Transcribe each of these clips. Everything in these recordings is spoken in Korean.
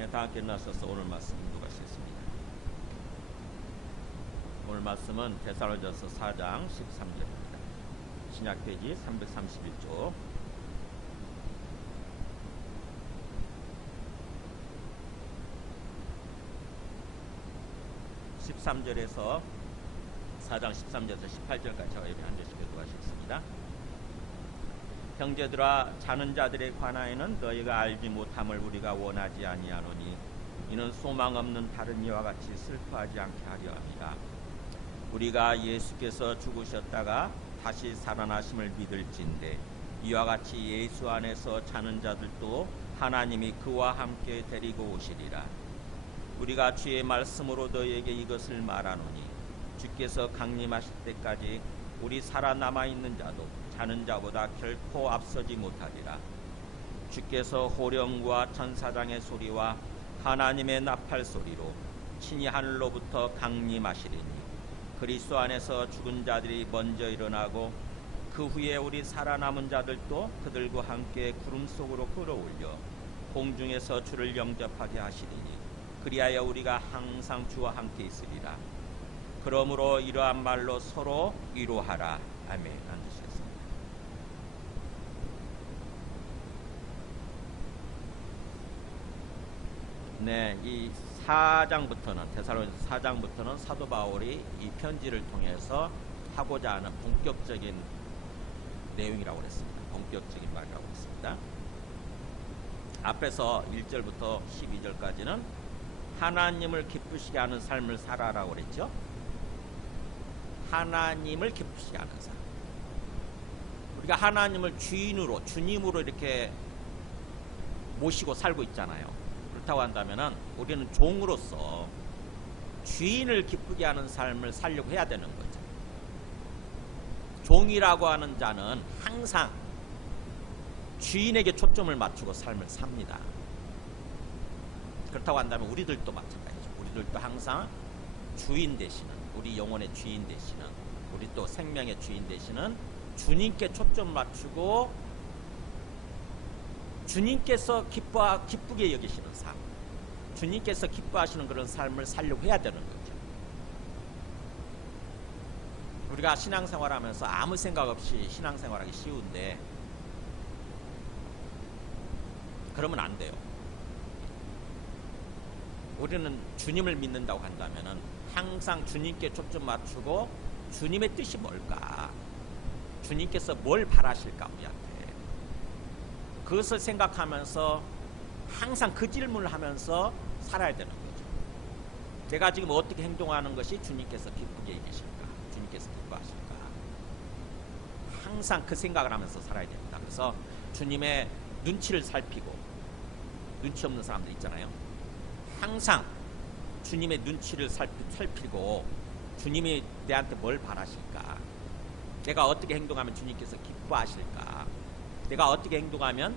네, 다 함께 나서서 오늘 말씀 읽어가시겠습니다. 오늘 말씀은 데살로니가서 4장 13절입니다. 신약 페이지 331쪽. (13절에서) 4장 13절에서 18절까지 저와 여러분 한 절씩 읽어가시겠습니다. 형제들아, 자는 자들에 관하여는 너희가 알지 못함을 우리가 원하지 아니하노니 이는 소망 없는 다른 이와 같이 슬퍼하지 않게 하려 함이라. 우리가 예수께서 죽으셨다가 다시 살아나심을 믿을진대 이와 같이 예수 안에서 자는 자들도 하나님이 그와 함께 데리고 오시리라. 우리가 주의 말씀으로 너희에게 이것을 말하노니 주께서 강림하실 때까지 우리 살아남아 있는 자도 자는 자보다 결코 앞서지 못하리라. 주께서 호령과 천사장의 소리와 하나님의 나팔 소리로 친히 하늘로부터 강림하시리니 그리스도 안에서 죽은 자들이 먼저 일어나고 그 후에 우리 살아남은 자들도 그들과 함께 구름 속으로 끌어올려 공중에서 주를 영접하게 하시리니 그리하여 우리가 항상 주와 함께 있으리라. 그러므로 이러한 말로 서로 위로하라. 아멘. 앉으시겠습니다. 네, 이 4장부터는 데살로니가서 4장부터는 사도 바울이 이 편지를 통해서 하고자 하는 본격적인 내용이라고 그랬습니다. 본격적인 말이라고 했습니다. 앞에서 1절부터 12절까지는 하나님을 기쁘시게 하는 삶을 살아라고 그랬죠. 하나님을 기쁘시게 하는 삶. 우리가 하나님을 주인으로, 주님으로 이렇게 모시고 살고 있잖아요. 그렇다고 한다면은 우리는 종으로서 주인을 기쁘게 하는 삶을 살려고 해야 되는 거죠. 종이라고 하는 자는 항상 주인에게 초점을 맞추고 삶을 삽니다. 그렇다고 한다면 우리들도 마찬가지죠. 우리들도 항상 주인 되시는, 우리 영혼의 주인 되시는, 우리 또 생명의 주인 되시는 주님께 초점 맞추고 주님께서 기쁘게 여기시는 삶, 주님께서 기뻐하시는 그런 삶을 살려고 해야 되는 거죠. 우리가 신앙생활하면서 아무 생각 없이 신앙생활하기 쉬운데 그러면 안 돼요. 우리는 주님을 믿는다고 한다면은 항상 주님께 초점 맞추고 주님의 뜻이 뭘까? 주님께서 뭘 바라실까 우리한테? 그것을 생각하면서 항상 그 질문을 하면서 살아야 되는 거죠. 내가 지금 어떻게 행동하는 것이 주님께서 기쁘게 여기실까? 주님께서 기뻐하실까? 항상 그 생각을 하면서 살아야 됩니다. 그래서 주님의 눈치를 살피고, 눈치 없는 사람들 있잖아요. 항상 주님의 눈치를 살피고 주님이 내한테 뭘 바라실까? 내가 어떻게 행동하면 주님께서 기뻐하실까? 내가 어떻게 행동하면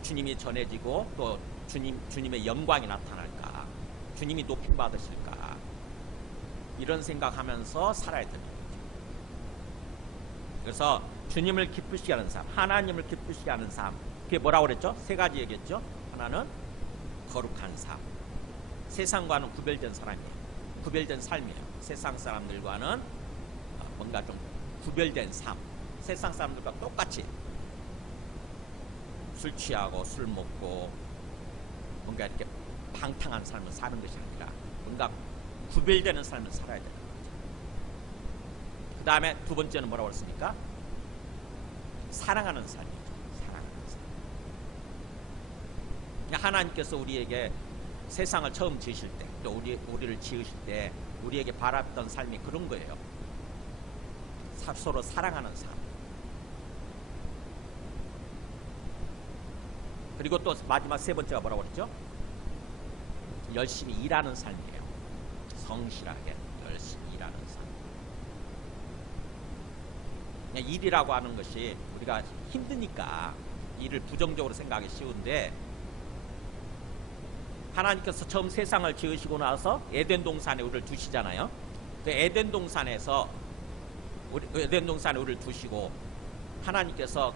주님이 전해지고 또 주님의 영광이 나타날까? 주님이 높임 받으실까? 이런 생각하면서 살아야 되는 거죠. 그래서 주님을 기쁘시게 하는 삶, 하나님을 기쁘시게 하는 삶, 그게 뭐라고 그랬죠? 세 가지 얘기했죠. 하나는 거룩한 삶, 세상과는 구별된 사람이에요. 구별된 삶이에요. 세상 사람들과는 뭔가 좀 구별된 삶, 세상 사람들과 똑같이 술 취하고 술 먹고 뭔가 이렇게 방탕한 삶을 사는 것이 아니라 뭔가 구별되는 삶을 살아야 되는 거죠. 그 다음에 두 번째는 뭐라고 했습니까? 사랑하는 삶이죠. 사랑하는 삶. 하나님께서 우리에게 세상을 처음 지으실 때, 또 우리를 지으실 때 우리에게 바랐던 삶이 그런 거예요. 서로 사랑하는 삶. 그리고 또 마지막 세 번째가 뭐라고 그랬죠? 열심히 일하는 삶이에요. 성실하게 열심히 일하는 삶. 일이라고 하는 것이 우리가 힘드니까 일을 부정적으로 생각하기 쉬운데 하나님께서 처음 세상을 지으시고 나서 에덴 동산에 우리를 두시잖아요. 그 에덴 동산에 우리를 두시고 하나님께서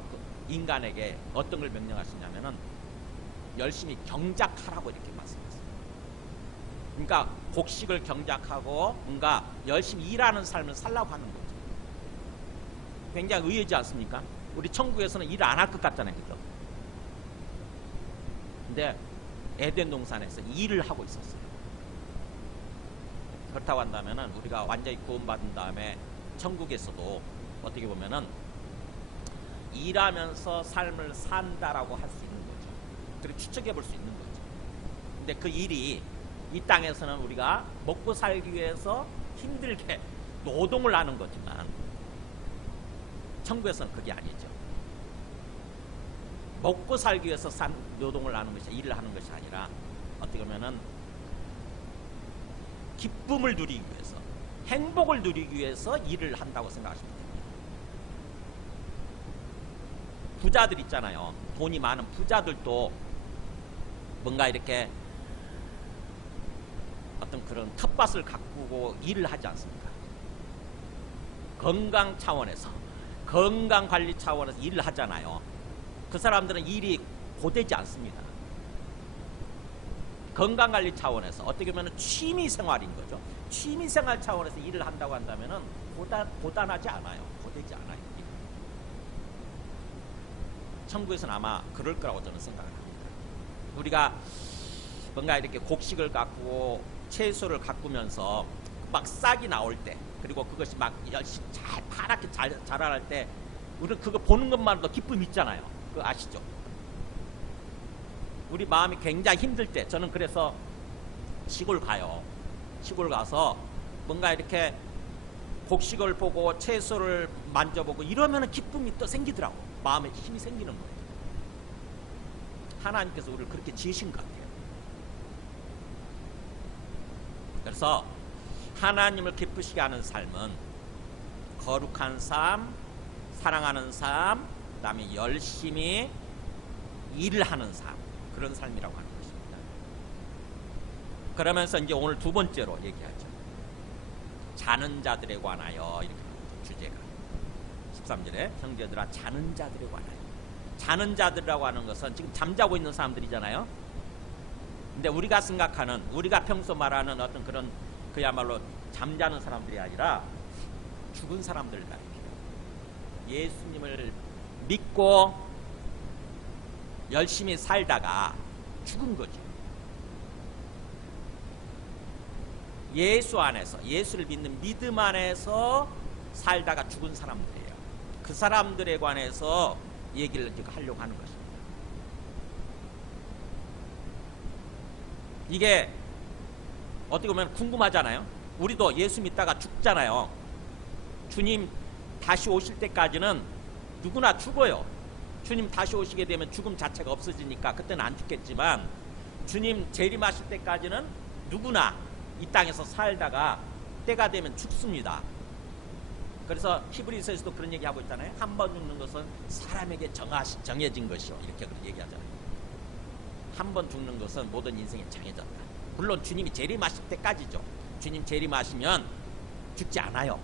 인간에게 어떤 걸 명령하시냐면은 열심히 경작하라고 이렇게 말씀했어요. 그러니까 곡식을 경작하고 뭔가 열심히 일하는 삶을 살라고 하는 거죠. 굉장히 의외지 않습니까? 우리 천국에서는 일 안 할 것 같잖아요, 그죠? 근데 에덴 동산에서 일을 하고 있었어요. 그렇다고 한다면은 우리가 완전히 구원받은 다음에 천국에서도 어떻게 보면은 일하면서 삶을 산다라고 할 수 있는 거죠. 그리고 추측해 볼 수 있는 거죠. 근데 그 일이 이 땅에서는 우리가 먹고 살기 위해서 힘들게 노동을 하는 거지만 천국에서는 그게 아니죠. 먹고 살기 위해서 노동을 하는 것이, 일을 하는 것이 아니라 어떻게 보면은 기쁨을 누리기 위해서, 행복을 누리기 위해서 일을 한다고 생각하시면 됩니다. 부자들 있잖아요. 돈이 많은 부자들도 뭔가 이렇게 어떤 그런 텃밭을 가꾸고 일을 하지 않습니까? 건강 차원에서, 건강관리 차원에서 일을 하잖아요. 그 사람들은 일이 고되지 않습니다. 건강관리 차원에서 어떻게 보면 취미생활인 거죠. 취미생활 차원에서 일을 한다고 한다면 고단하지 않아요. 고되지 않아요. 천국에서는 아마 그럴 거라고 저는 생각을 합니다. 우리가 뭔가 이렇게 곡식을 가꾸고 채소를 가꾸면서 막 싹이 나올 때, 그리고 그것이 막 열심히 잘 파랗게 자랄 때 우리는 그거 보는 것만으로도 기쁨이 있잖아요. 그거 아시죠? 우리 마음이 굉장히 힘들 때, 저는 그래서 시골 가요. 시골 가서 뭔가 이렇게 곡식을 보고 채소를 만져보고 이러면 기쁨이 또 생기더라고. 마음에 힘이 생기는 거예요. 하나님께서 우리를 그렇게 지으신 것 같아요. 그래서 하나님을 기쁘시게 하는 삶은 거룩한 삶, 사랑하는 삶, 그 다음에 열심히 일을 하는 삶, 그런 삶이라고 하는 것입니다. 그러면서 이제 오늘 두 번째로 얘기하죠. 자는 자들에 관하여, 이렇게 주제가 13절에 형제들아 자는 자들에 관하여. 자는 자들이라고 하는 것은 지금 잠자고 있는 사람들이잖아요. 근데 우리가 생각하는, 우리가 평소 말하는 어떤 그런 그야말로 잠자는 사람들이 아니라 죽은 사람들이다. 예수님을 믿고 열심히 살다가 죽은 거죠. 예수 안에서, 예수를 믿는 믿음 안에서 살다가 죽은 사람들이에요. 그 사람들에 관해서 얘기를 하려고 하는 것입니다. 이게 어떻게 보면 궁금하잖아요. 우리도 예수 믿다가 죽잖아요. 주님 다시 오실 때까지는 누구나 죽어요. 주님 다시 오시게 되면 죽음 자체가 없어지니까 그때는 안 죽겠지만, 주님 재림하실 때까지는 누구나 이 땅에서 살다가 때가 되면 죽습니다. 그래서 히브리서에서도 그런 얘기하고 있잖아요. 한 번 죽는 것은 사람에게 정해진 것이요, 이렇게 얘기하잖아요. 한 번 죽는 것은 모든 인생에 정해졌다. 물론 주님이 재림하실 때까지죠. 주님 재림하시면 죽지 않아요.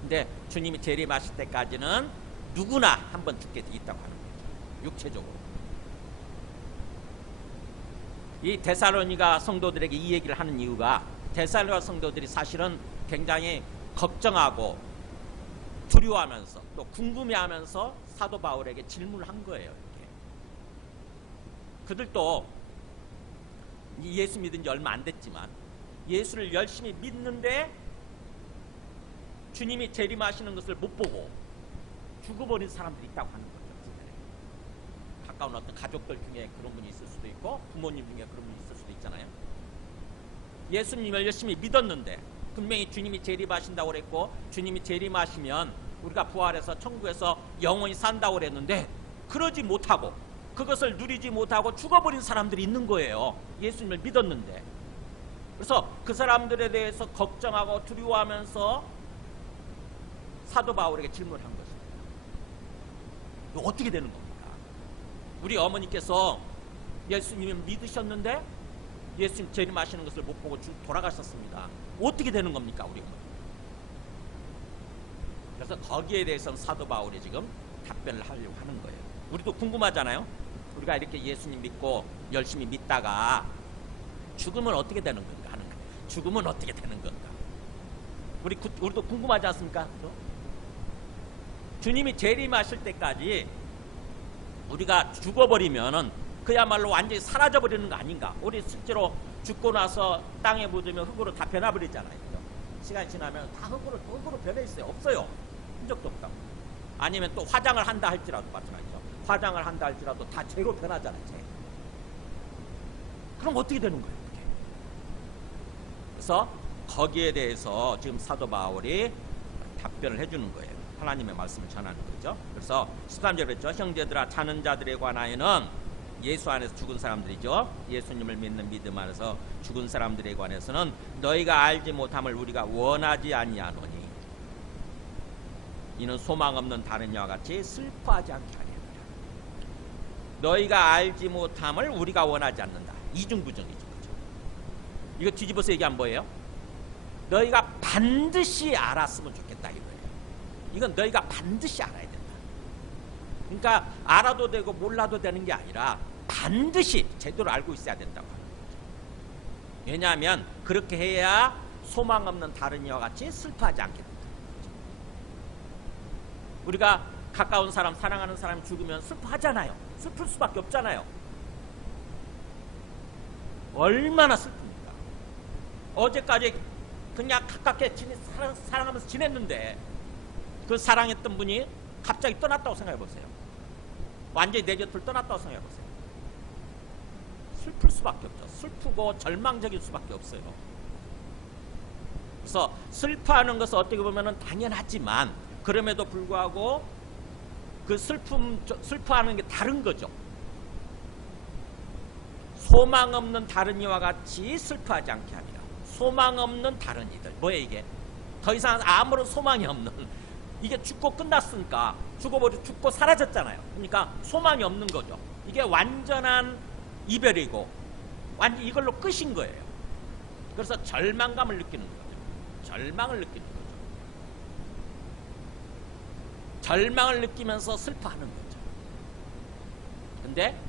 근데 주님이 재림하실 때까지는 누구나 한 번 죽게 돼 있다고 하는 거죠. 육체적으로. 이 데살로니가 성도들에게 이 얘기를 하는 이유가, 데살로니가 성도들이 사실은 굉장히 걱정하고 두려워하면서 또 궁금해하면서 사도 바울에게 질문을 한 거예요. 이렇게. 그들도 예수 믿은 지 얼마 안 됐지만 예수를 열심히 믿는데 주님이 재림하시는 것을 못 보고 죽어버린 사람들이 있다고 하는 거죠. 가까운 어떤 가족들 중에 그런 분이 있을 수도 있고 부모님 중에 그런 분이 있을 수도 있잖아요. 예수님을 열심히 믿었는데 분명히 주님이 재림하신다고 그랬고, 주님이 재림하시면 우리가 부활해서 천국에서 영원히 산다고 그랬는데 그러지 못하고 그것을 누리지 못하고 죽어버린 사람들이 있는 거예요. 예수님을 믿었는데. 그래서 그 사람들에 대해서 걱정하고 두려워하면서 사도 바울에게 질문을 한 것입니다. 이거 어떻게 되는 겁니까? 우리 어머니께서 예수님을 믿으셨는데 예수님 재림하시는 것을 못 보고 돌아가셨습니다. 어떻게 되는 겁니까, 우리 어머니? 그래서 거기에 대해서는 사도 바울이 지금 답변을 하려고 하는 거예요. 우리도 궁금하잖아요. 우리가 이렇게 예수님 믿고 열심히 믿다가 죽으면 어떻게 되는 건가 하는 거예요. 죽으면 어떻게 되는 건가. 우리도 궁금하지 않습니까? 그죠? 주님이 재림하실 때까지 우리가 죽어버리면은 그야말로 완전히 사라져버리는 거 아닌가. 우리 실제로 죽고 나서 땅에 묻으면 흙으로 다 변화버리잖아요. 그죠? 시간이 지나면 다 흙으로 변해 있어요. 없어요. 흔적도 없다고. 아니면 또 화장을 한다 할지라도 마찬가지죠. 화장을 한다 할지라도 다 재로 변하잖아요. 재. 그럼 어떻게 되는 거예요? 그게? 그래서 거기에 대해서 지금 사도 바울이 답변을 해주는 거예요. 하나님의 말씀을 전하는 거죠. 그래서 13절에 그랬죠. 형제들아, 자는 자들에 관하여는 예수 안에서 죽은 사람들이죠. 예수님을 믿는 믿음 안에서 죽은 사람들에 관해서는 너희가 알지 못함을 우리가 원하지 아니하노니 이는 소망 없는 다른 이와 같이 슬퍼하지 않게 하리라. 너희가 알지 못함을 우리가 원하지 않는다. 이중부정이죠. 그렇죠? 이거 뒤집어서 얘기한 뭐예요? 너희가 반드시 알았으면 좋겠다 이거예요. 이건 너희가 반드시 알아야 된다. 그러니까 알아도 되고 몰라도 되는 게 아니라 반드시 제대로 알고 있어야 된다고 하는 거죠. 왜냐하면 그렇게 해야 소망 없는 다른 이와 같이 슬퍼하지 않게 된다. 우리가 가까운 사람, 사랑하는 사람이 죽으면 슬퍼하잖아요. 슬플 수밖에 없잖아요. 얼마나 슬픕니까? 어제까지 그냥 가깝게 사랑하면서 지냈는데 그 사랑했던 분이 갑자기 떠났다고 생각해보세요. 완전히 내 곁을 떠났다고 생각해보세요. 슬플 수밖에 없죠. 슬프고 절망적일 수밖에 없어요. 그래서 슬퍼하는 것은 어떻게 보면 당연하지만 그럼에도 불구하고 그 슬퍼하는 게 다른 거죠. 소망 없는 다른 이와 같이 슬퍼하지 않게 합니다. 소망 없는 다른 이들. 뭐예요 이게? 더 이상 아무런 소망이 없는, 이게 죽고 끝났으니까 죽고 사라졌잖아요. 그러니까 소망이 없는 거죠. 이게 완전한 이별이고 완전 이걸로 끝인 거예요. 그래서 절망감을 느끼는 거죠. 절망을 느끼는 거죠. 절망을 느끼면서 슬퍼하는 거죠. 근데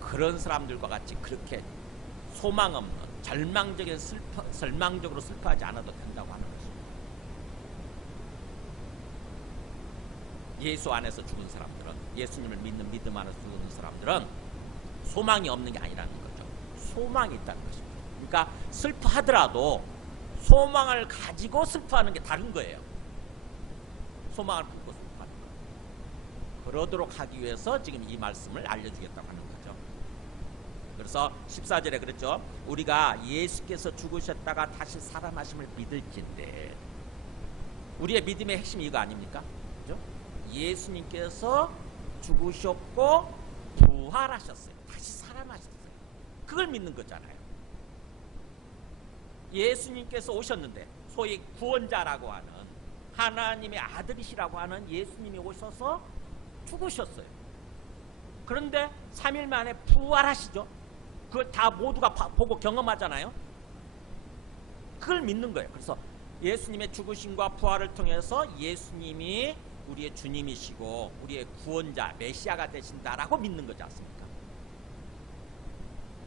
그런 사람들과 같이 그렇게 소망 없는 절망적으로 슬퍼하지 않아도 된다고 하는 것입니다. 예수 안에서 죽은 사람들은, 예수님을 믿는 믿음 안에서 죽은 사람들은 소망이 없는 게 아니라는 거죠. 소망이 있다는 것입니다. 그러니까 슬퍼하더라도 소망을 가지고 슬퍼하는 게 다른 거예요. 소망을 품고 슬퍼하는 거예요. 그러도록 하기 위해서 지금 이 말씀을 알려주겠다고 하는 거죠. 그래서 14절에 그랬죠. 우리가 예수께서 죽으셨다가 다시 살아나심을 믿을진데, 우리의 믿음의 핵심이 이거 아닙니까? 그죠? 예수님께서 죽으셨고 부활하셨어요. 다시 살아나셨어요. 그걸 믿는 거잖아요. 예수님께서 오셨는데, 소위 구원자라고 하는 하나님의 아들이시라고 하는 예수님이 오셔서 죽으셨어요. 그런데 3일 만에 부활하시죠. 그걸 다 모두가 보고 경험하잖아요. 그걸 믿는 거예요. 그래서 예수님의 죽으심과 부활을 통해서 예수님이 우리의 주님이시고 우리의 구원자, 메시아가 되신다라고 믿는 거지 않습니까?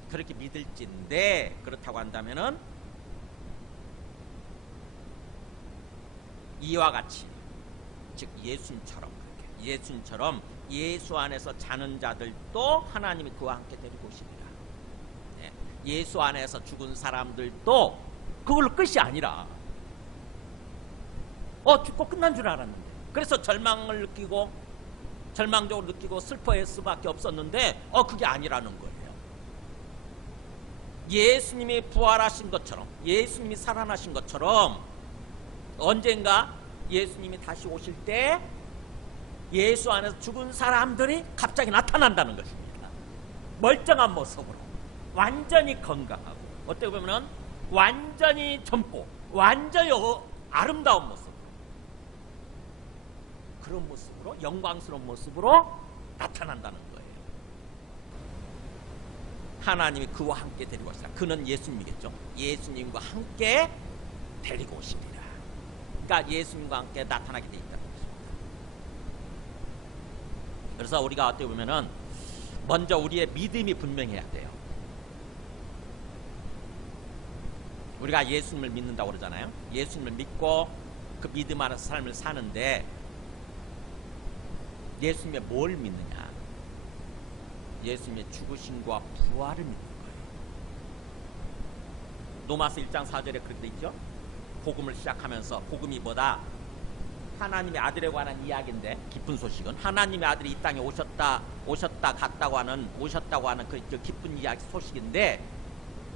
그렇게 믿을진데, 그렇다고 한다면은 이와 같이, 즉 예수님처럼, 예수 안에서 자는 자들도 하나님이 그와 함께 데리고 오시리라. 예수 안에서 죽은 사람들도 그걸로 끝이 아니라 죽고 끝난 줄 알았는데, 그래서 절망적으로 느끼고 슬퍼할 수밖에 없었는데 그게 아니라는 거예요. 예수님이 부활하신 것처럼, 예수님이 살아나신 것처럼 언젠가 예수님이 다시 오실 때 예수 안에서 죽은 사람들이 갑자기 나타난다는 것입니다. 멀쩡한 모습으로, 완전히 건강하고, 어떻게 보면 완전히 젊고 완전히 아름다운 모습, 그런 모습으로, 영광스러운 모습으로 나타난다는 거예요. 하나님이 그와 함께 데리고 오시라. 그는 예수님이겠죠. 예수님과 함께 데리고 오시리라. 그러니까 예수님과 함께 나타나게 돼 있다는 것입니다. 그래서 우리가 어떻게 보면은 먼저 우리의 믿음이 분명해야 돼요. 우리가 예수님을 믿는다고 그러잖아요. 예수님을 믿고 그 믿음 안에서 삶을 사는데 예수님의 뭘 믿느냐? 예수님의 죽으심과 부활을 믿는 거예요. 로마서 1장 4절에 그렇게 돼 있죠. 복음을 시작하면서 복음이 뭐다? 하나님의 아들에 관한 이야기인데, 기쁜 소식은 하나님의 아들이 이 땅에 갔다고 하는 그 기쁜 이야기 소식인데,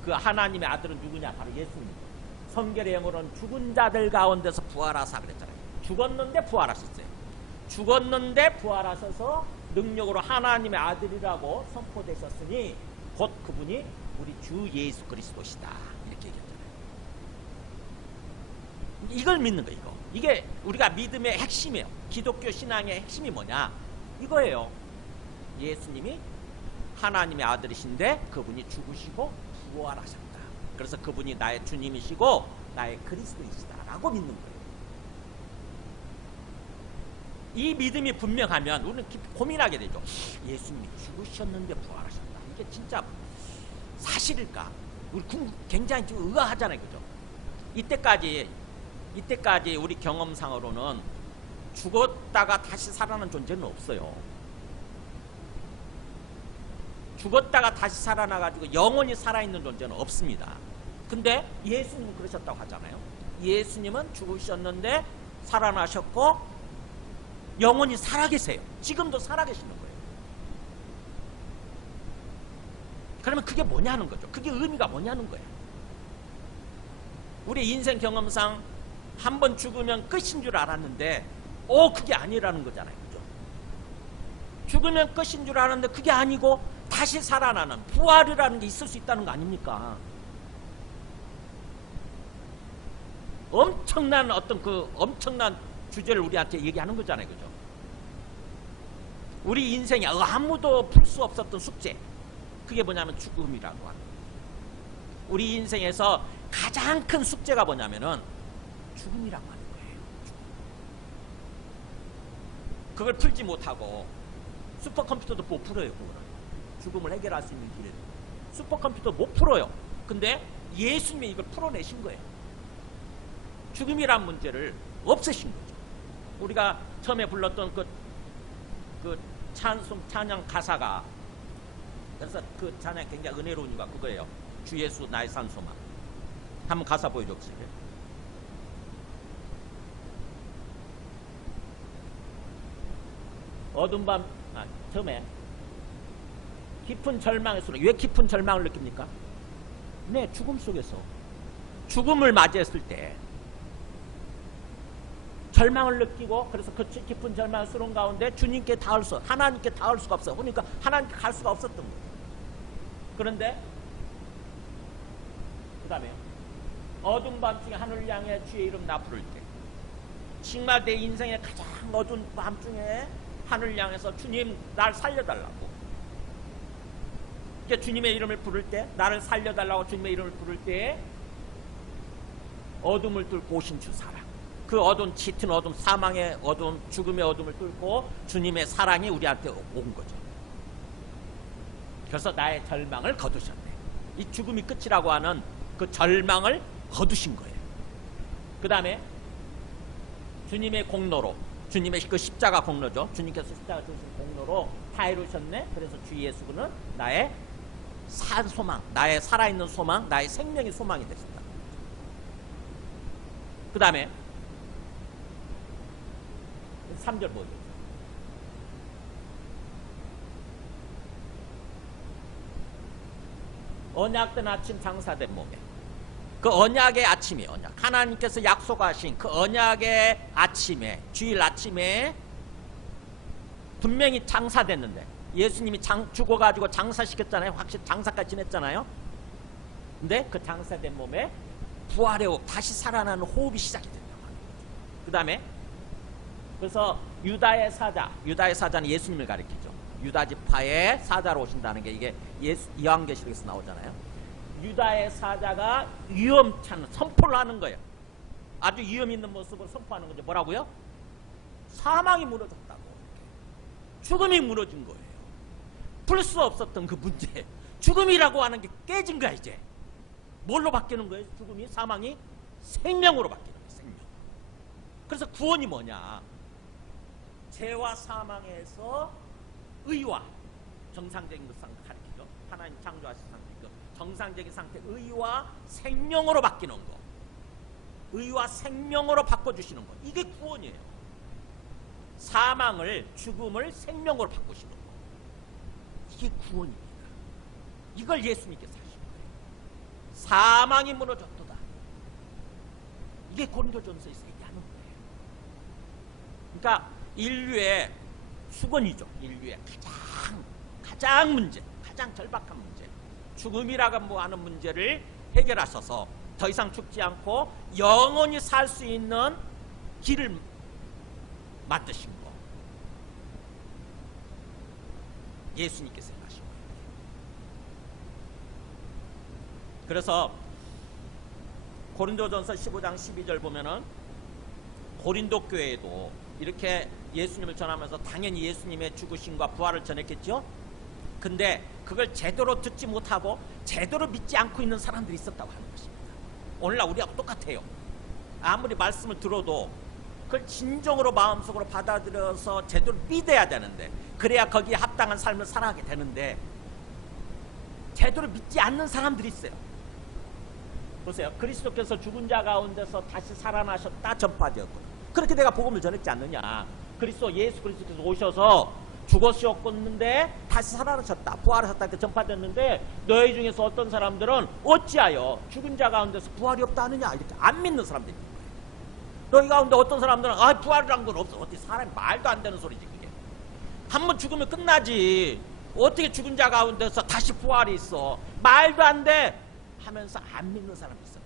그 하나님의 아들은 누구냐? 바로 예수님. 성결의 영으로는 죽은 자들 가운데서 부활하사 그랬잖아요. 죽었는데 부활하셨어요. 죽었는데 부활하셔서 능력으로 하나님의 아들이라고 선포되셨으니 곧 그분이 우리 주 예수 그리스도시다, 이렇게 얘기했잖아요. 이걸 믿는 거예요. 이게 우리가 믿음의 핵심이에요. 기독교 신앙의 핵심이 뭐냐? 이거예요. 예수님이 하나님의 아들이신데 그분이 죽으시고 부활하셨다. 그래서 그분이 나의 주님이시고 나의 그리스도이시다라고 믿는 거예요. 이 믿음이 분명하면 우리는 고민하게 되죠. 예수님이 죽으셨는데 부활하셨다. 이게 진짜 사실일까? 우리 굉장히 좀 의아하잖아요. 그죠? 이때까지 우리 경험상으로는 죽었다가 다시 살아난 존재는 없어요. 죽었다가 다시 살아나가지고 영원히 살아있는 존재는 없습니다. 근데 예수님은 그러셨다고 하잖아요. 예수님은 죽으셨는데 살아나셨고 영원히 살아계세요. 지금도 살아계시는 거예요. 그러면 그게 뭐냐는 거죠. 그게 의미가 뭐냐는 거예요. 우리 인생 경험상 한 번 죽으면 끝인 줄 알았는데 그게 아니라는 거잖아요. 그죠? 죽으면 끝인 줄 알았는데 그게 아니고 다시 살아나는 부활이라는 게 있을 수 있다는 거 아닙니까? 엄청난 엄청난 주제를 우리한테 얘기하는 거잖아요. 그죠? 우리 인생에 아무도 풀 수 없었던 숙제, 그게 뭐냐면 죽음이라고 하는 거예요. 우리 인생에서 가장 큰 숙제가 뭐냐면은 죽음이라고 하는 거예요. 그걸 풀지 못하고 슈퍼컴퓨터도 못 풀어요. 그거는 죽음을 해결할 수 있는 길을 슈퍼컴퓨터 못 풀어요. 근데 예수님이 이걸 풀어내신 거예요. 죽음이란 문제를 없애신 거죠. 우리가 처음에 불렀던 그 찬양 가사가, 그래서 그 찬양 굉장히 은혜로운 이유가 그거예요. 주 예수 나의 산 소망. 한번 가사 보여주세요. 어두운 밤, 처음에 깊은 절망의 소리. 왜 깊은 절망을 느낍니까? 네, 죽음 속에서 죽음을 맞이했을 때 절망을 느끼고, 그래서 그 깊은 절망스러운 가운데 주님께 하나님께 닿을 수가 없어요. 그러니까 하나님께 갈 수가 없었던 거예요. 그런데 그 다음에 어두운 밤중에 하늘을 향해 주의 이름 나 부를 때, 정말 내 인생의 가장 어두운 밤중에 하늘을 향해서 주님 날 살려달라고, 그러니까 주님의 이름을 부를 때, 나를 살려달라고 주님의 이름을 부를 때 어둠을 뚫고 오신 주 사랑, 그 어두운 짙은 어둠, 사망의 어두움, 죽음의 어둠을 뚫고 주님의 사랑이 우리한테 온 거죠. 그래서 나의 절망을 거두셨네. 이 죽음이 끝이라고 하는 그 절망을 거두신 거예요. 그 다음에 주님의 공로로, 주님의 그 십자가 공로죠. 주님께서 십자가 주신 공로로 다 이루셨네. 그래서 주 예수는 나의 산 소망, 나의 살아있는 소망, 나의 생명의 소망이 되신다. 그 다음에 3절 보여줘. 언약된 아침 장사된 몸에, 그 언약의 아침이에요. 언약. 하나님께서 약속하신 그 언약의 아침에, 주일 아침에 분명히 장사됐는데, 예수님이 죽어가지고 장사시켰잖아요. 확실히 장사까지 지냈잖아요. 근데 그 장사된 몸에 부활의 호흡, 다시 살아나는 호흡이 시작이 된다고 하는 거죠. 그 다음에 그래서 유다의 사자는 예수님을 가리키죠. 유다 지파의 사자로 오신다는 게 이게 요한계시록에서 나오잖아요. 유다의 사자가 위험찬 선포를 하는 거예요. 아주 위험 있는 모습을 선포하는 거죠. 뭐라고요? 사망이 무너졌다고. 죽음이 무너진 거예요. 풀 수 없었던 그 문제, 죽음이라고 하는 게 깨진 거야. 이제 뭘로 바뀌는 거예요? 죽음이, 사망이 생명으로 바뀌는 거예요. 생명. 그래서 구원이 뭐냐? 죄와 사망에서 의와, 정상적인 것을 가리키죠. 하나님 창조하신 상태, 정상적인 상태, 의와 생명으로 바뀌는 거, 의와 생명으로 바꿔주시는 거, 이게 구원이에요. 사망을, 죽음을 생명으로 바꾸시는 거, 이게 구원입니다. 이걸 예수님께서 하신 거예요. 사망이 무너졌도다. 이게 고린도전서에서 얘기하는 거예요. 그러니까 인류의 수건이죠. 인류의 가장 문제, 가장 절박한 문제, 죽음이라고 하는 문제를 해결하셔서 더 이상 죽지 않고 영원히 살 수 있는 길을 만드신 거, 예수님께서 하신 거예요. 그래서 고린도전서 15장 12절 보면은 고린도 교회에도 이렇게 예수님을 전하면서 당연히 예수님의 죽으심과 부활을 전했겠죠. 근데 그걸 제대로 듣지 못하고 제대로 믿지 않고 있는 사람들이 있었다고 하는 것입니다. 오늘날 우리하고 똑같아요. 아무리 말씀을 들어도 그걸 진정으로 마음속으로 받아들여서 제대로 믿어야 되는데, 그래야 거기에 합당한 삶을 살아가게 되는데, 제대로 믿지 않는 사람들이 있어요. 보세요. 그리스도께서 죽은 자 가운데서 다시 살아나셨다 전파되었고, 그렇게 내가 복음을 전했지 않느냐. 예수 그리스도께서 오셔서 죽으셨는데 다시 살아나셨다, 부활하셨다 이렇게 전파됐는데, 너희 중에서 어떤 사람들은 어찌하여 죽은 자 가운데서 부활이 없다 하느냐, 이렇게 안 믿는 사람들이 있는 거예요. 너희 가운데 어떤 사람들은 부활이란 건 없어. 어떻게 사람이 말도 안 되는 소리지 그게. 한번 죽으면 끝나지. 어떻게 죽은 자 가운데서 다시 부활이 있어. 말도 안 돼 하면서 안 믿는 사람이 있었다.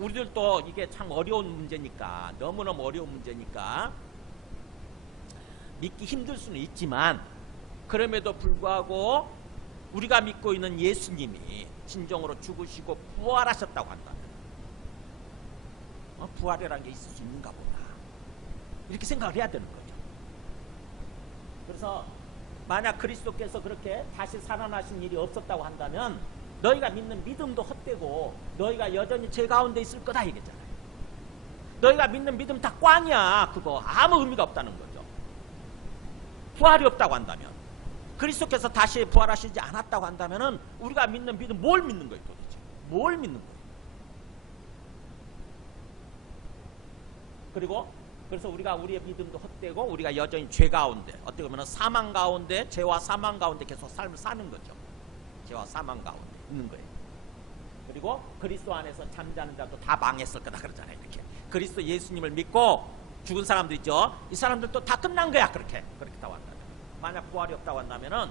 우리들도 이게 참 어려운 문제니까, 너무너무 어려운 문제니까 믿기 힘들 수는 있지만, 그럼에도 불구하고 우리가 믿고 있는 예수님이 진정으로 죽으시고 부활하셨다고 한다면, 부활이라는 게 있을 수 있는가 보다, 이렇게 생각을 해야 되는 거죠. 그래서 만약 그리스도께서 그렇게 다시 살아나신 일이 없었다고 한다면 너희가 믿는 믿음도 헛되고 너희가 여전히 죄 가운데 있을 거다 이랬잖아요. 너희가 믿는 믿음 다 꽝이야. 그거 아무 의미가 없다는 거죠. 부활이 없다고 한다면, 그리스도께서 다시 부활하시지 않았다고 한다면은 우리가 믿는 믿음 뭘 믿는 거예요 도대체? 뭘 믿는 거예요? 그래서 우리가 우리의 믿음도 헛되고 우리가 여전히 죄 가운데, 어떻게 보면 사망 가운데, 죄와 사망 가운데 계속 삶을 사는 거죠. 죄와 사망 가운데 있는 거예요. 그리고 그리스도 안에서 잠자는 자도 다 망했을 거다 그러잖아요. 이렇게 그리스도 예수님을 믿고 죽은 사람들 있죠. 이 사람들도 다 끝난 거야. 그렇게 다 왔다면, 만약 부활이 없다고 한다면은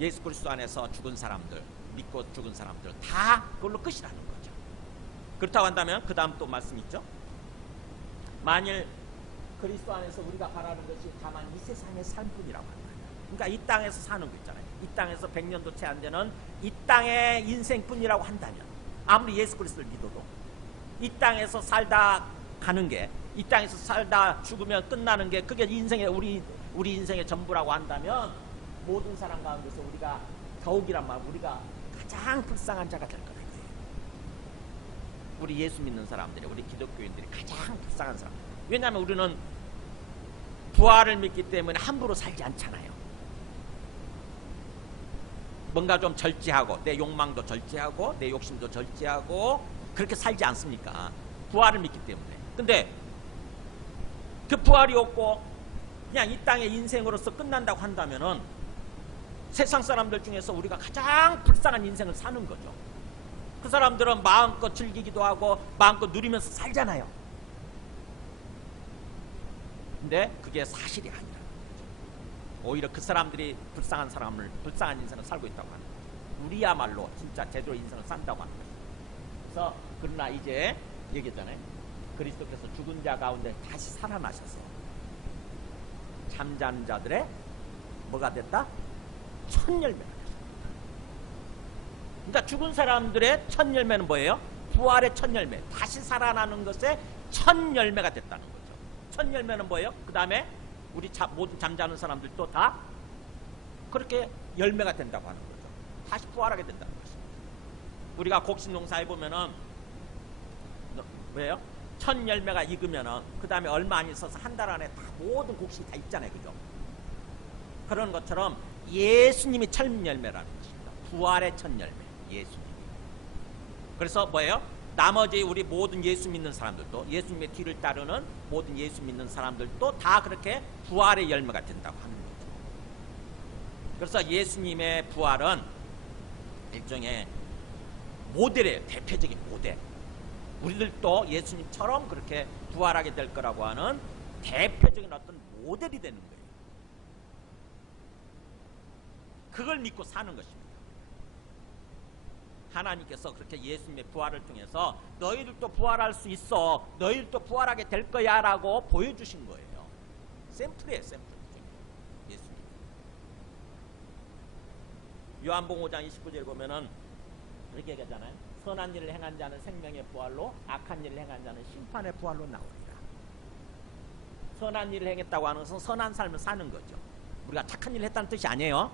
예수 그리스도 안에서 죽은 사람들, 믿고 죽은 사람들 다 그걸로 끝이라는 거죠. 그렇다고 한다면 그 다음 또 말씀 있죠. 만일 그리스도 안에서 우리가 바라는 것이 다만 이 세상의 삶뿐이라고 한다. 그러니까 이 땅에서 사는 거 있잖아요. 이 땅에서 100년도 채 안 되는 이 땅의 인생뿐이라고 한다면, 아무리 예수 그리스도를 믿어도 이 땅에서 살다 가는 게, 이 땅에서 살다 죽으면 끝나는 게, 그게 인생의 우리 인생의 전부라고 한다면, 모든 사람 가운데서 우리가 더욱이란 말, 우리가 가장 불쌍한 자가 될 거다. 우리 예수 믿는 사람들이, 우리 기독교인들이 가장 불쌍한 사람. 왜냐하면 우리는 부활을 믿기 때문에 함부로 살지 않잖아요. 뭔가 좀 절제하고, 내 욕망도 절제하고 내 욕심도 절제하고 그렇게 살지 않습니까? 부활을 믿기 때문에. 근데 그 부활이 없고 그냥 이 땅의 인생으로서 끝난다고 한다면은 세상 사람들 중에서 우리가 가장 불쌍한 인생을 사는 거죠. 그 사람들은 마음껏 즐기기도 하고 마음껏 누리면서 살잖아요. 근데 그게 사실이 아니라, 오히려 그 사람들이 불쌍한 인생을 살고 있다고 하는 거예요. 우리야말로 진짜 제대로 인생을 산다고 하는 거예요. 그래서 그러나 이제 얘기했잖아요. 그리스도께서 죽은 자 가운데 다시 살아나셔서 잠자는 자들의 뭐가 됐다? 첫 열매가 됐습니다. 그러니까 죽은 사람들의 첫 열매는 뭐예요? 부활의 첫 열매, 다시 살아나는 것의 첫 열매가 됐다는 거죠. 첫 열매는 뭐예요? 그 다음에 우리 모든 잠자는 사람들도 다 그렇게 열매가 된다고 하는 거죠. 다시 부활하게 된다는 것입니다. 우리가 곡식농사에 보면은 왜요? 첫 열매가 익으면은 그 다음에 얼마 안 있어서 한 달 안에 다 모든 곡식이 다 익잖아요, 그죠? 그런 것처럼 예수님이 첫 열매라는 것입니다. 부활의 첫 열매, 예수님. 그래서 뭐예요? 나머지 우리 모든 예수 믿는 사람들도, 예수님의 뒤를 따르는 모든 예수 믿는 사람들도 다 그렇게 부활의 열매가 된다고 하는 거죠. 그래서 예수님의 부활은 일종의 모델이에요. 대표적인 모델. 우리들도 예수님처럼 그렇게 부활하게 될 거라고 하는 대표적인 어떤 모델이 되는 거예요. 그걸 믿고 사는 것입니다. 하나님께서 그렇게 예수님의 부활을 통해서 너희들도 부활할 수 있어, 너희들도 부활하게 될 거야 라고 보여주신 거예요. 샘플이에요, 샘플. 예수님. 요한복음 5장 29절에 보면은 이렇게 얘기하잖아요. 선한 일을 행한 자는 생명의 부활로, 악한 일을 행한 자는 심판의 부활로 나오리라. 선한 일을 행했다고 하는 것은 선한 삶을 사는 거죠. 우리가 착한 일을 했다는 뜻이 아니에요.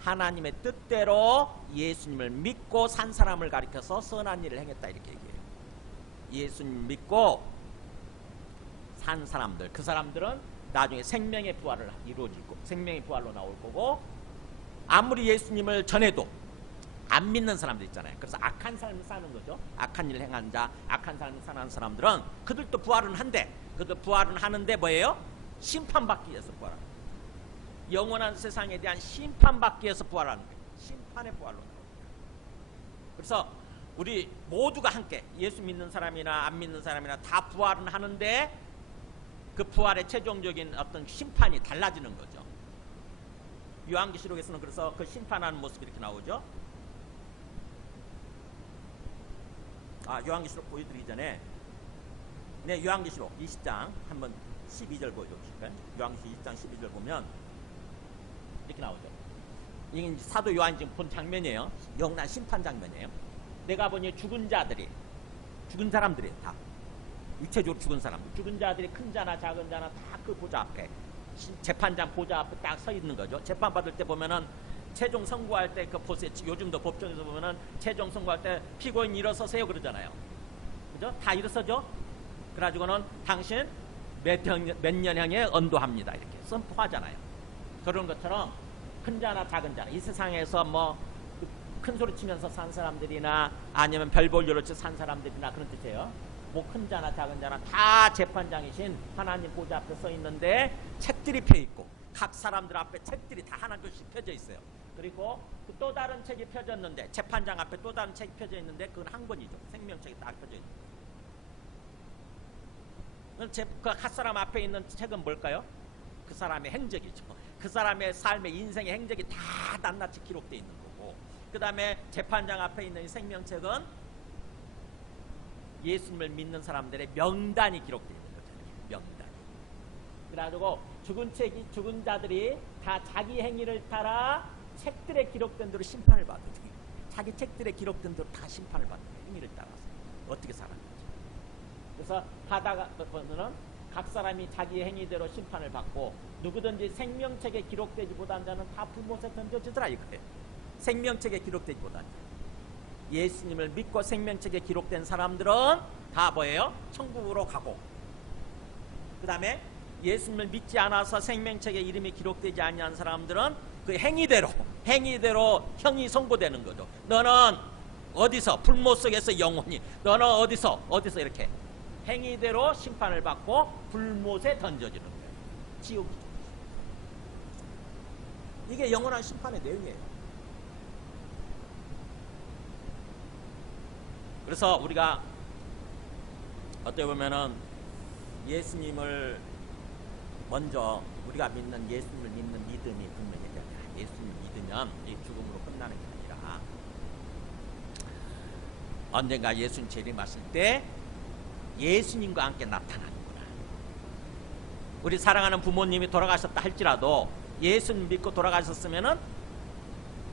하나님의 뜻대로 예수님을 믿고 산 사람을 가리켜서 선한 일을 행했다 이렇게 얘기해요. 예수님 믿고 산 사람들, 그 사람들은 나중에 생명의 부활을 이루어질 거고, 생명의 부활로 나올 거고, 아무리 예수님을 전해도 안 믿는 사람들 있잖아요. 그래서 악한 삶을 사는 거죠. 악한 일을 행한 자, 악한 삶을 사는 사람들은 그들도 부활은 한데, 그들 부활은 하는데 뭐예요? 심판받기 위해서 부활하는 거예요. 영원한 세상에 대한 심판받기 위해서 부활하는 거예요. 심판의 부활로 나옵니다. 그래서 우리 모두가 함께 예수 믿는 사람이나 안 믿는 사람이나 다 부활은 하는데 그 부활의 최종적인 어떤 심판이 달라지는 거죠. 요한계시록에서는 그래서 그 심판하는 모습이 이렇게 나오죠. 요한계시록 보여드리기 전에 요한계시록 20장 한번 12절 보여주실까요? 요한계시록 20장 12절 보면 이렇게 나오죠. 이게 사도 요한이 지금 본 장면이에요. 영원한 심판 장면이에요. 내가 보니 죽은 사람들이에요. 다 육체적으로 죽은 사람들, 죽은 자들이 큰 자나 작은 자나 다 그 보좌 앞에, 재판장 보좌 앞에 딱 서 있는 거죠. 재판 받을 때 보면은 최종 선고할 때 그 보세요. 요즘도 법정에서 보면은 최종 선고할 때 피고인 일어서세요 그러잖아요. 그죠? 다 일어서죠. 그래가지고는 당신 몇 년형에 언도합니다 이렇게 선포하잖아요. 그런 것처럼 큰 자나 작은 자나 이 세상에서 뭐 큰 소리 치면서 산 사람들이나 아니면 별 볼일로 산 사람들이나 그런 뜻이에요. 뭐 큰 자나 작은 자나 다 재판장이신 하나님 보좌 앞에 서 있는데 책들이 펴 있고 각 사람들 앞에 책들이 다 하나씩 펴져 있어요. 그리고 또 다른 책이 펴졌는데 재판장 앞에 또 다른 책이 펴져 있는데 그건 한 권이죠. 생명책이 딱 펴져 있는. 각 사람 앞에 있는 책은 뭘까요? 그 사람의 행적이죠. 그 사람의 삶의 인생의 행적이 다 낱낱이 기록되어 있는 거고, 그 다음에 재판장 앞에 있는 이 생명책은 예수님을 믿는 사람들의 명단이 기록되어 있는 거잖아요. 명단이. 그래가지고 죽은 자들이 다 자기 행위를 따라 책들에 기록된 대로 심판을 받는 거예요. 자기 책들에 기록된 대로 다 심판을 받는 거예요. 행위를 따라서 어떻게 살았는지. 그래서 하다가 보면은 각 사람이 자기 행위대로 심판을 받고, 누구든지 생명책에 기록되지 못한 자는 다 불못에 던져지더라 이거예요. 생명책에 기록되지 못한 자, 예수님을 믿고 생명책에 기록된 사람들은 다 뭐예요? 천국으로 가고, 그 다음에 예수님을 믿지 않아서 생명책에 이름이 기록되지 아니한 사람들은 그 행위대로 형이 선고되는 거죠. 너는 어디서 불못 속에서 영원히, 너는 어디서 이렇게 행위대로 심판을 받고 불못에 던져지는 거예요. 지옥이죠. 이게 영원한 심판의 내용이에요. 그래서 우리가 어떻게 보면은 예수님을 먼저 우리가 믿는 예수님을 믿는 믿음이 분명히 예수님을 믿으면 이 죽음으로 끝나는 게 아니라 언젠가 예수님 재림하실 때 예수님과 함께 나타나는구나. 우리 사랑하는 부모님이 돌아가셨다 할지라도 예수님 믿고 돌아가셨으면은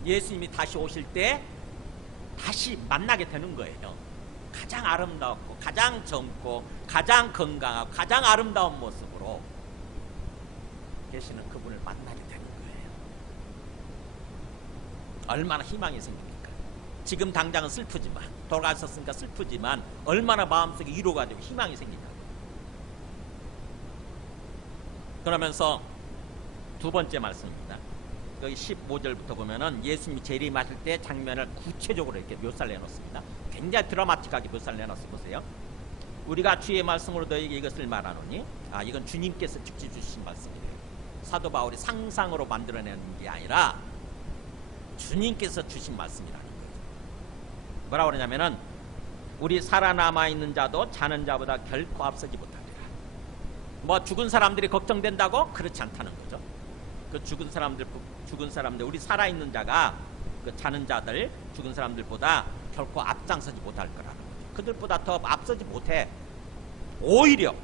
예수님이 다시 오실 때 다시 만나게 되는 거예요. 가장 아름답고 가장 젊고 가장 건강하고 가장 아름다운 모습으로 계시는 그분을 만나게 되는 거예요. 얼마나 희망이 생깁니까? 지금 당장은 슬프지만, 돌아가셨으니까 슬프지만 얼마나 마음속에 위로가 되고 희망이 생긴다. 그러면서 두 번째 말씀입니다. 여기 15절부터 보면은 예수님이 재림하실 때 장면을 구체적으로 이렇게 묘사를 해놓습니다. 굉장히 드라마틱하게 묘사를 해놨어 보세요. 우리가 주의 말씀으로 너에게 이것을 말하노니, 이건 주님께서 직접 주신 말씀이래요. 사도 바울이 상상으로 만들어내는 게 아니라 주님께서 주신 말씀이라는 거죠. 뭐라고 그러냐면은 우리 살아남아 있는 자도 자는 자보다 결코 앞서지 못하리라. 뭐 죽은 사람들이 걱정된다고? 그렇지 않다는 거죠. 그 죽은 사람들 우리 살아있는 자가 그 자는 자들 죽은 사람들보다 결코 앞장서지 못할 거라는 거죠. 그들보다 더 앞서지 못해. 오히려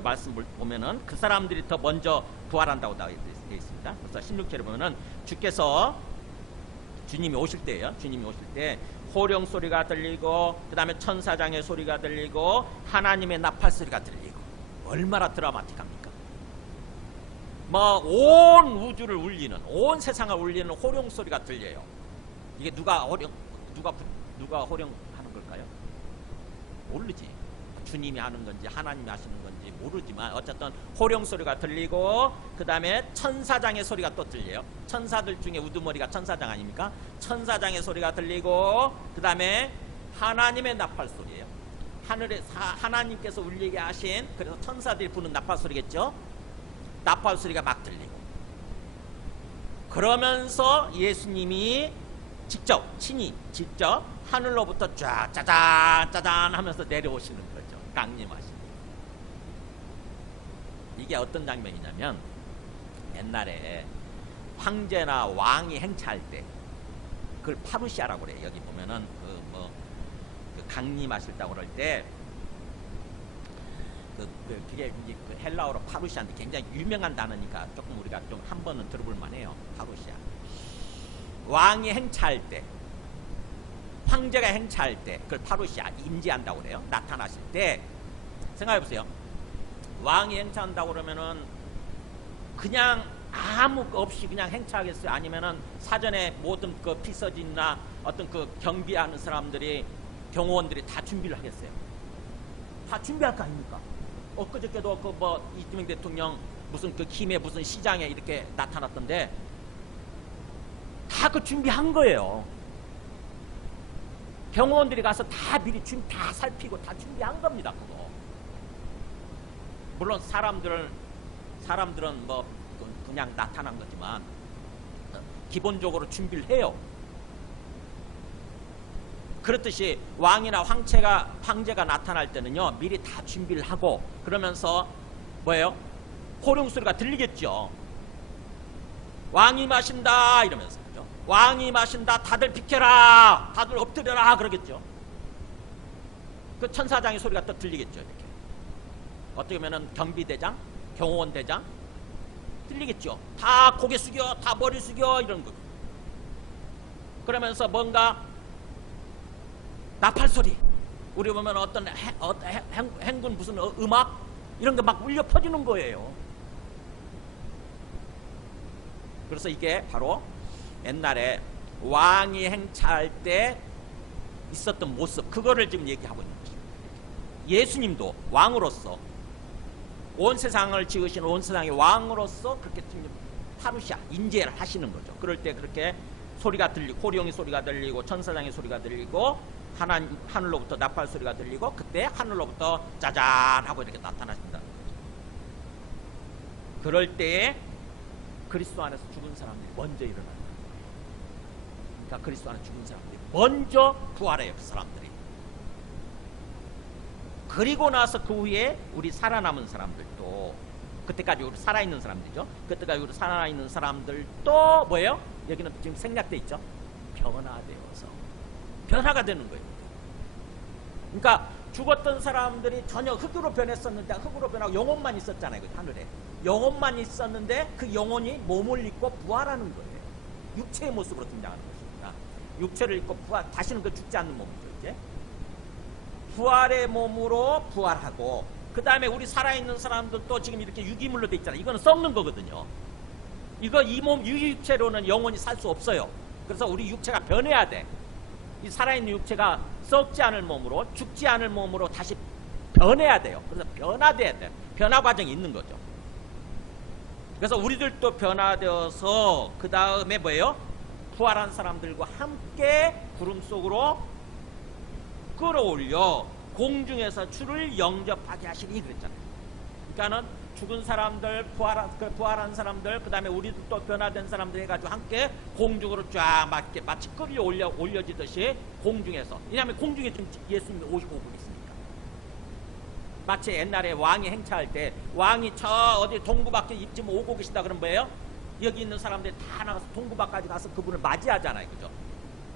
말씀 보면은 그 사람들이 더 먼저 부활한다고 되어 있습니다. 그래서 16절에 보면은 주님이 오실 때예요. 주님이 오실 때 호령 소리가 들리고, 그 다음에 천사장의 소리가 들리고, 하나님의 나팔 소리가 들리고. 얼마나 드라마틱합니까? 뭐 온 우주를 울리는, 온 세상을 울리는 호령 소리가 들려요. 이게 누가 호령하는 걸까요? 모르지. 주님이 하는 건지 하나님이 하시는 건지 모르지만 어쨌든 호령 소리가 들리고, 그 다음에 천사장의 소리가 또 들려요. 천사들 중에 우두머리가 천사장 아닙니까? 천사장의 소리가 들리고, 그 다음에 하나님의 나팔 소리예요. 하늘에 하나님께서 울리게 하신, 그래서 천사들이 부는 나팔 소리겠죠. 나팔 소리가 막 들리고, 그러면서 예수님이 친히 직접 하늘로부터 쫙 짜잔 하면서 내려오시는 거죠. 강림하시는. 이게 어떤 장면이냐면, 옛날에 황제나 왕이 행차할 때 그걸 파루시아라고 그래요. 여기 보면은 강림하실다고 그럴 때 그게 그 헬라어로 파루시아인데 굉장히 유명한 단어니까 조금 우리가 좀 한 번은 들어볼 만해요. 파루시아. 왕이 행차할 때, 황제가 행차할 때 그걸 파루시아, 임재한다고 그래요. 나타나실 때 생각해 보세요. 왕이 행차한다고 그러면은 그냥 아무 거 없이 그냥 행차하겠어요? 아니면은 사전에 모든 그 피서진이나 어떤 그 경비하는 사람들이, 경호원들이 다 준비를 하겠어요? 다 준비할 거 아닙니까? 엊그저께도 이재명 대통령 무슨 그 김해 무슨 시장에 이렇게 나타났던데 다 그 준비한 거예요. 경호원들이 가서 다 미리 다 살피고 다 준비한 겁니다. 그거. 물론 사람들은 뭐 그냥 나타난 거지만 기본적으로 준비를 해요. 그렇듯이 왕이나 황제가 나타날 때는요, 미리 다 준비를 하고, 그러면서 뭐예요? 호령 소리가 들리겠죠. 왕이 마신다 이러면서, 그죠? 왕이 마신다, 다들 비켜라, 다들 엎드려라 그러겠죠. 그 천사장의 소리가 또 들리겠죠. 이렇게 어떻게 보면은 경비대장, 경호원대장 들리겠죠. 다 고개 숙여, 다 머리 숙여 이런 거. 그러면서 뭔가 나팔 소리, 우리 보면 어떤 행군 무슨 음악 이런 거 막 울려 퍼지는 거예요. 그래서 이게 바로 옛날에 왕이 행차할 때 있었던 모습, 그거를 지금 얘기하고 있는 것입니다. 예수님도 왕으로서, 온 세상을 지으신 온 세상의 왕으로서 그렇게 파루시아, 임재를 하시는 거죠. 그럴 때 그렇게 소리가 들리고, 호령의 소리가 들리고, 천사장의 소리가 들리고, 하늘로부터 나팔 소리가 들리고, 그때 하늘로부터 짜잔 하고 이렇게 나타나신다는 거죠. 그럴 때에 그리스도 안에서 죽은 사람들이 먼저 일어나는 거예요. 그러니까 그리스도 안에 죽은 사람들이 먼저 부활해요. 그 사람들이. 그리고 나서 그 후에 우리 살아남은 사람들도, 그때까지 우리 살아있는 사람들이죠. 그때까지 우리 살아있는 사람들도 뭐예요? 여기는 지금 생략돼 있죠. 변화되어서 변화가 되는 거예요. 그러니까 죽었던 사람들이 전혀 흙으로 변했었는데, 흙으로 변하고 영혼만 있었잖아요. 그 하늘에 영혼만 있었는데 그 영혼이 몸을 입고 부활하는 거예요. 육체의 모습으로 등장하는 것입니다. 육체를 입고 다시는 그 죽지 않는 몸이죠. 이제 부활의 몸으로 부활하고, 그 다음에 우리 살아있는 사람들도 지금 이렇게 유기물로 돼 있잖아요. 이거는 썩는 거거든요. 이거 이 몸 유육체로는 영원히 살 수 없어요. 그래서 우리 육체가 변해야 돼. 이 살아있는 육체가 썩지 않을 몸으로, 죽지 않을 몸으로 다시 변해야 돼요. 그래서 변화돼야 돼. 변화 과정이 있는 거죠. 그래서 우리들도 변화되어서 그 다음에 뭐예요? 부활한 사람들과 함께 구름 속으로 끌어올려 공중에서 주를 영접하게 하시니 그랬잖아요. 그러니까는 죽은 사람들, 부활한 사람들, 그 다음에 우리도 변화된 사람들 해가지고 함께 공중으로 쫙 마치 올려지듯이 공중에서. 왜냐하면 공중에 지금 예수님이 오시고 있으니까. 마치 옛날에 왕이 행차할 때 왕이 저 어디 동구밖에 지금 오고 계신다 그러면 뭐예요? 여기 있는 사람들이 다 나가서 동구밖까지 가서 그분을 맞이하잖아요. 그죠?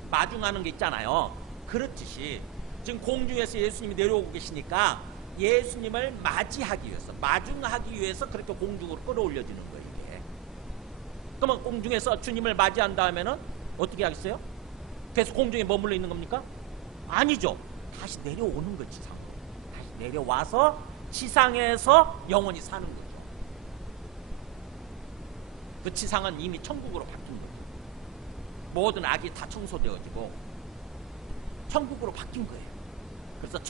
마중하는 게 있잖아요. 그렇듯이 지금 공중에서 예수님이 내려오고 계시니까 예수님을 맞이하기 위해서, 마중하기 위해서 그렇게 공중으로 끌어올려지는 거예요. 이게. 그러면 공중에서 주님을 맞이한 다음에는 어떻게 하겠어요? 계속 공중에 머물러 있는 겁니까? 아니죠. 다시 내려오는 거지, 지상으로. 다시 내려와서 지상에서 영원히 사는 거죠. 그 지상은 이미 천국으로 바뀐 거죠. 모든 악이 다 청소되어지고 천국으로 바뀐 거예요. 그래서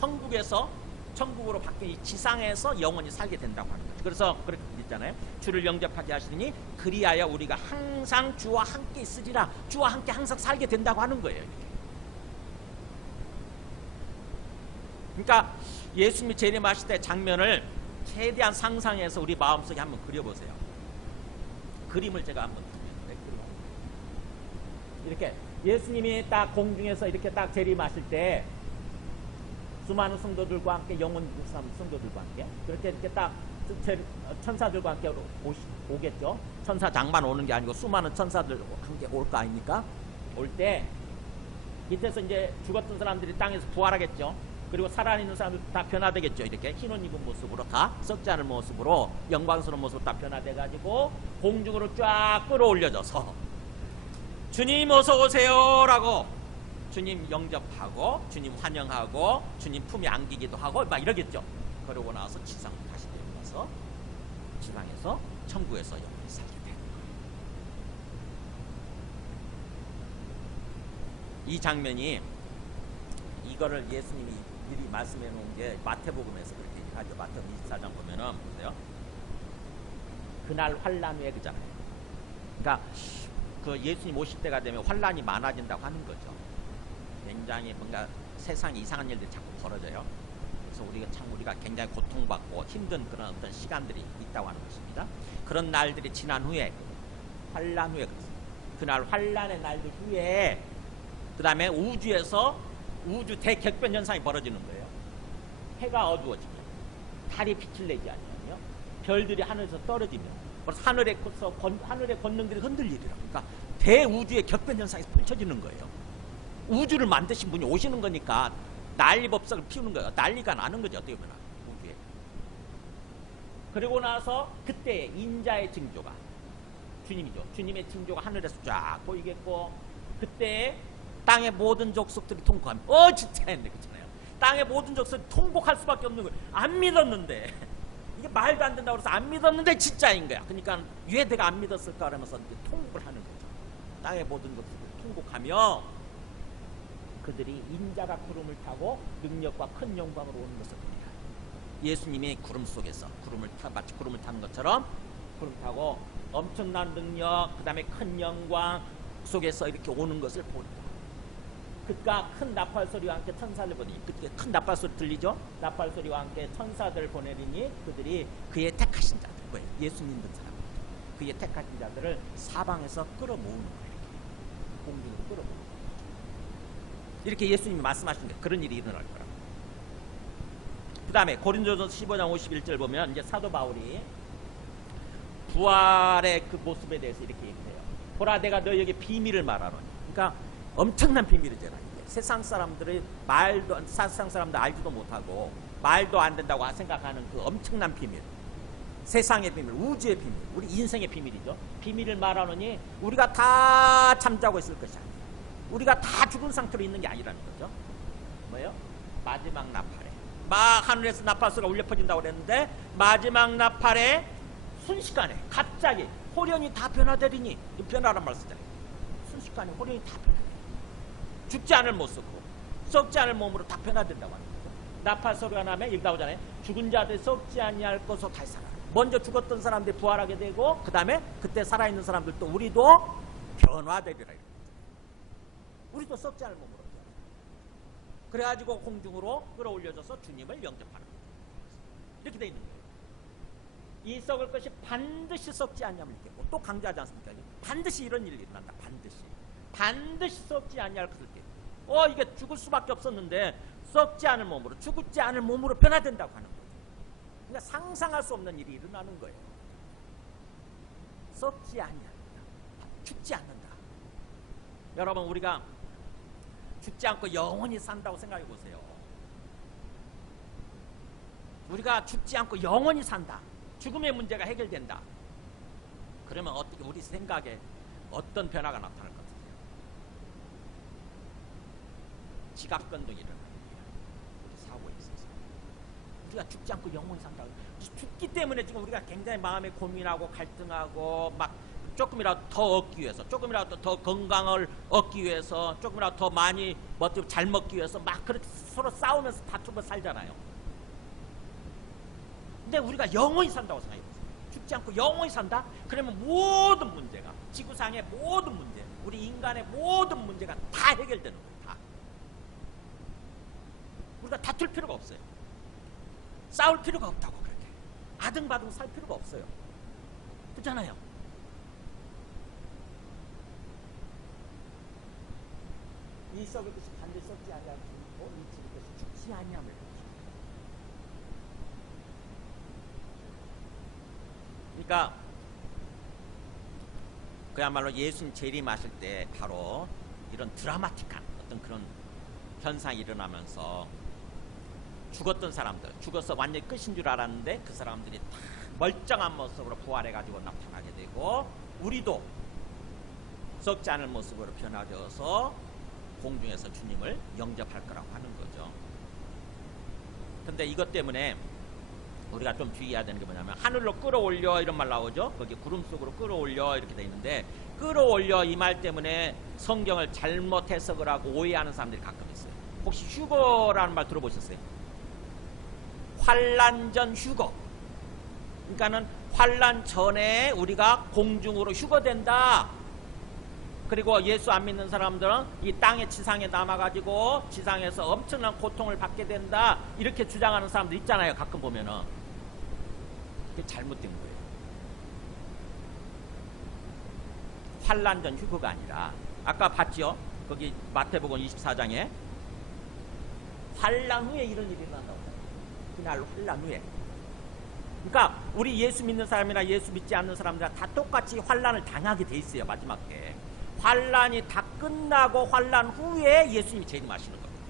천국으로 바뀐 이 지상에서 영원히 살게 된다고 하는 거죠. 그래서 그렇게 있잖아요. 주를 영접하게 하시니 그리하여 우리가 항상 주와 함께 있으리라. 주와 함께 항상 살게 된다고 하는 거예요. 이렇게. 그러니까 예수님이 재림하실 때 장면을 최대한 상상해서 우리 마음속에 한번 그려보세요. 그림을 제가 한번 이렇게 예수님이 딱 공중에서 이렇게 딱 재림하실 때 수많은 성도들과 함께 영원 성도들과 함께 그렇게 이렇게 딱 천사들과 함께 오겠죠. 천사장만 오는 게 아니고 수많은 천사들과 함께 올 거 아닙니까? 올 때 밑에서 이제 죽었던 사람들이 땅에서 부활하겠죠. 그리고 살아있는 사람들 다 변화되겠죠. 이렇게 흰옷 입은 모습으로 다 썩지 않은 모습으로 영광스러운 모습으로 다 변화돼가지고 공중으로 쫙 끌어올려져서 주님 어서 오세요 라고 주님 영접하고 주님 환영하고 주님 품에 안기기도 하고 막 이러겠죠. 그러고 나서 지상으로 다시 내려와서 지상에서 천국에서 영원히 살게 되는 거예요. 이 장면이 이거를 예수님이 미리 말씀해 놓은 게 마태복음에서 그렇게 얘기하죠. 마태복음 24장 보면은 보세요. 그날 환란 후에 그잖아요. 그러니까 그 예수님 오실 때가 되면 환란이 많아진다고 하는 거죠. 굉장히 뭔가 세상에 이상한 일들이 자꾸 벌어져요. 그래서 우리가 굉장히 고통받고 힘든 그런 어떤 시간들이 있다고 하는 것입니다. 그런 날들이 지난 후에 환란 후에 그날 환란의 날들 후에 그 다음에 우주에서 우주 대격변 현상이 벌어지는 거예요. 해가 어두워지면 달이 빛을 내지 않으면요. 별들이 하늘에서 떨어지면 하늘의 권능들이 흔들리리라. 그러니까 대우주의 격변 현상이 펼쳐지는 거예요. 우주를 만드신 분이 오시는 거니까 난리법석을 피우는 거예요. 난리가 나는 거죠. 어떻게 보면 우주에. 그리고 나서 그때 인자의 징조가 주님이죠. 주님의 징조가 하늘에서 쫙 보이겠고 그때 땅의 모든 족속들이 통곡하면 진짜 했네 그렇잖아요. 땅의 모든 족속이 통곡할 수밖에 없는 거예요. 안 믿었는데 이게 말도 안 된다고 해서 안 믿었는데 진짜인 거야. 그러니까 왜 내가 안 믿었을까 하면서 통곡을 하는 거죠. 땅의 모든 족속들이 통곡하며 그들이 인자가 구름을 타고 능력과 큰 영광으로 오는 것을 봅니다. 예수님이 구름 속에서 마치 구름을 타는 것처럼 구름 타고 엄청난 능력 그 다음에 큰 영광 속에서 이렇게 오는 것을 본다. 그가 큰 나팔 소리와 함께 천사를 보내니 그때 큰 나팔 소리 들리죠? 나팔 소리와 함께 천사들을 보내리니 그들이 그의 택하신 자들 뭐예요? 예수 믿는 사람 그의 택하신 자들을 사방에서 끌어모으는 거예요. 공중으로 끌어모으는 거예요. 이렇게 예수님이 말씀하신 거예요. 그런 일이 일어날 거라고. 그 다음에 고린도전서 15장 51절 보면 이제 사도 바울이 부활의 그 모습에 대해서 이렇게 얘기해요. 보라 내가 너희에게 비밀을 말하노니. 그러니까 엄청난 비밀이잖아. 이게. 세상 사람들 알지도 못하고 말도 안 된다고 생각하는 그 엄청난 비밀. 세상의 비밀, 우주의 비밀, 우리 인생의 비밀이죠. 비밀을 말하노니 우리가 다 잠자고 있을 것이 아니에요. 우리가 다 죽은 상태로 있는 게 아니라는 거죠. 뭐예요? 마지막 나팔에 막 하늘에서 나팔 소리가 울려 퍼진다고 그랬는데 마지막 나팔에 순식간에 갑자기 호련히 다 변화되리니, 이 변화란 말 쓰잖아요. 순식간에 호련히 다 변화되리니, 죽지 않을 모습으로, 썩지 않을 몸으로 다 변화된다고 하는 거죠. 나팔 소리가 나면 여기 나오잖아요. 죽은 자들이 썩지 아니할 것으로 다시 살아라. 먼저 죽었던 사람들이 부활하게 되고, 그 다음에 그때 살아있는 사람들도 우리도 변화되리라. 우리도 썩지 않을 몸으로. 그래가지고 공중으로 끌어올려져서 주님을 영접하는 거예요. 이렇게 돼 있는 거예요. 이 썩을 것이 반드시 썩지 않냐면 있겠고, 또 강조하지 않습니까? 반드시 이런 일이 일어난다. 반드시 썩지 않냐할 것을 깨고, 이게 죽을 수밖에 없었는데 썩지 않을 몸으로, 죽지 않을 몸으로 변화된다고 하는 거예요. 그러니까 상상할 수 없는 일이 일어나는 거예요. 썩지 않냐, 죽지 않는다. 여러분, 우리가 죽지 않고 영원히 산다고 생각해 보세요. 우리가 죽지 않고 영원히 산다. 죽음의 문제가 해결된다. 그러면 어떻게 우리 생각에 어떤 변화가 나타날 것 같아요? 지각변동이 일어나는 거예요. 우리 사고에 있어서. 우리가 죽지 않고 영원히 산다. 죽기 때문에 지금 우리가 굉장히 마음에 고민하고 갈등하고 막 조금이라도 더 얻기 위해서, 조금이라도 더 건강을 얻기 위해서, 조금이라도 더 많이 잘 먹기 위해서 막 그렇게 서로 싸우면서 다투고 살잖아요. 근데 우리가 영원히 산다고 생각해보세요. 죽지 않고 영원히 산다? 그러면 모든 문제가, 지구상의 모든 문제, 우리 인간의 모든 문제가 다 해결되는 거예요. 다. 우리가 다툴 필요가 없어요. 싸울 필요가 없다고. 그렇게 아등바등 살 필요가 없어요. 그렇잖아요. 이 썩을 것이 반드시 썩지 아니하고, 이 죽을 것이 죽지 아니함을. 그러니까 그야말로 예수님 재림하실 때 바로 이런 드라마틱한 어떤 그런 현상이 일어나면서 죽었던 사람들, 죽어서 완전히 끝인 줄 알았는데 그 사람들이 다 멀쩡한 모습으로 부활해가지고 나타나게 되고, 우리도 썩지 않을 모습으로 변화되어서 공중에서 주님을 영접할 거라고 하는 거죠. 근데 이것 때문에 우리가 좀 주의해야 되는 게 뭐냐면, 하늘로 끌어올려 이런 말 나오죠. 거기 구름 속으로 끌어올려 이렇게 돼 있는데, 끌어올려 이 말 때문에 성경을 잘못 해석을 하고 오해하는 사람들이 가끔 있어요. 혹시 휴거라는 말 들어보셨어요? 환난 전 휴거. 그러니까는 환난 전에 우리가 공중으로 휴거된다. 그리고 예수 안 믿는 사람들은 이 땅의 지상에 남아가지고 지상에서 엄청난 고통을 받게 된다. 이렇게 주장하는 사람들 있잖아요. 가끔 보면은. 그게 잘못된 거예요. 환난 전 휴거가 아니라, 아까 봤죠? 거기 마태복음 24장에 환난 후에 이런 일이 일어난다고. 그날 환난 후에. 그러니까 우리 예수 믿는 사람이나 예수 믿지 않는 사람들 다 똑같이 환난을 당하게 돼 있어요. 마지막에. 환난이 다 끝나고 환난 후에 예수님이 재림하시는 겁니다.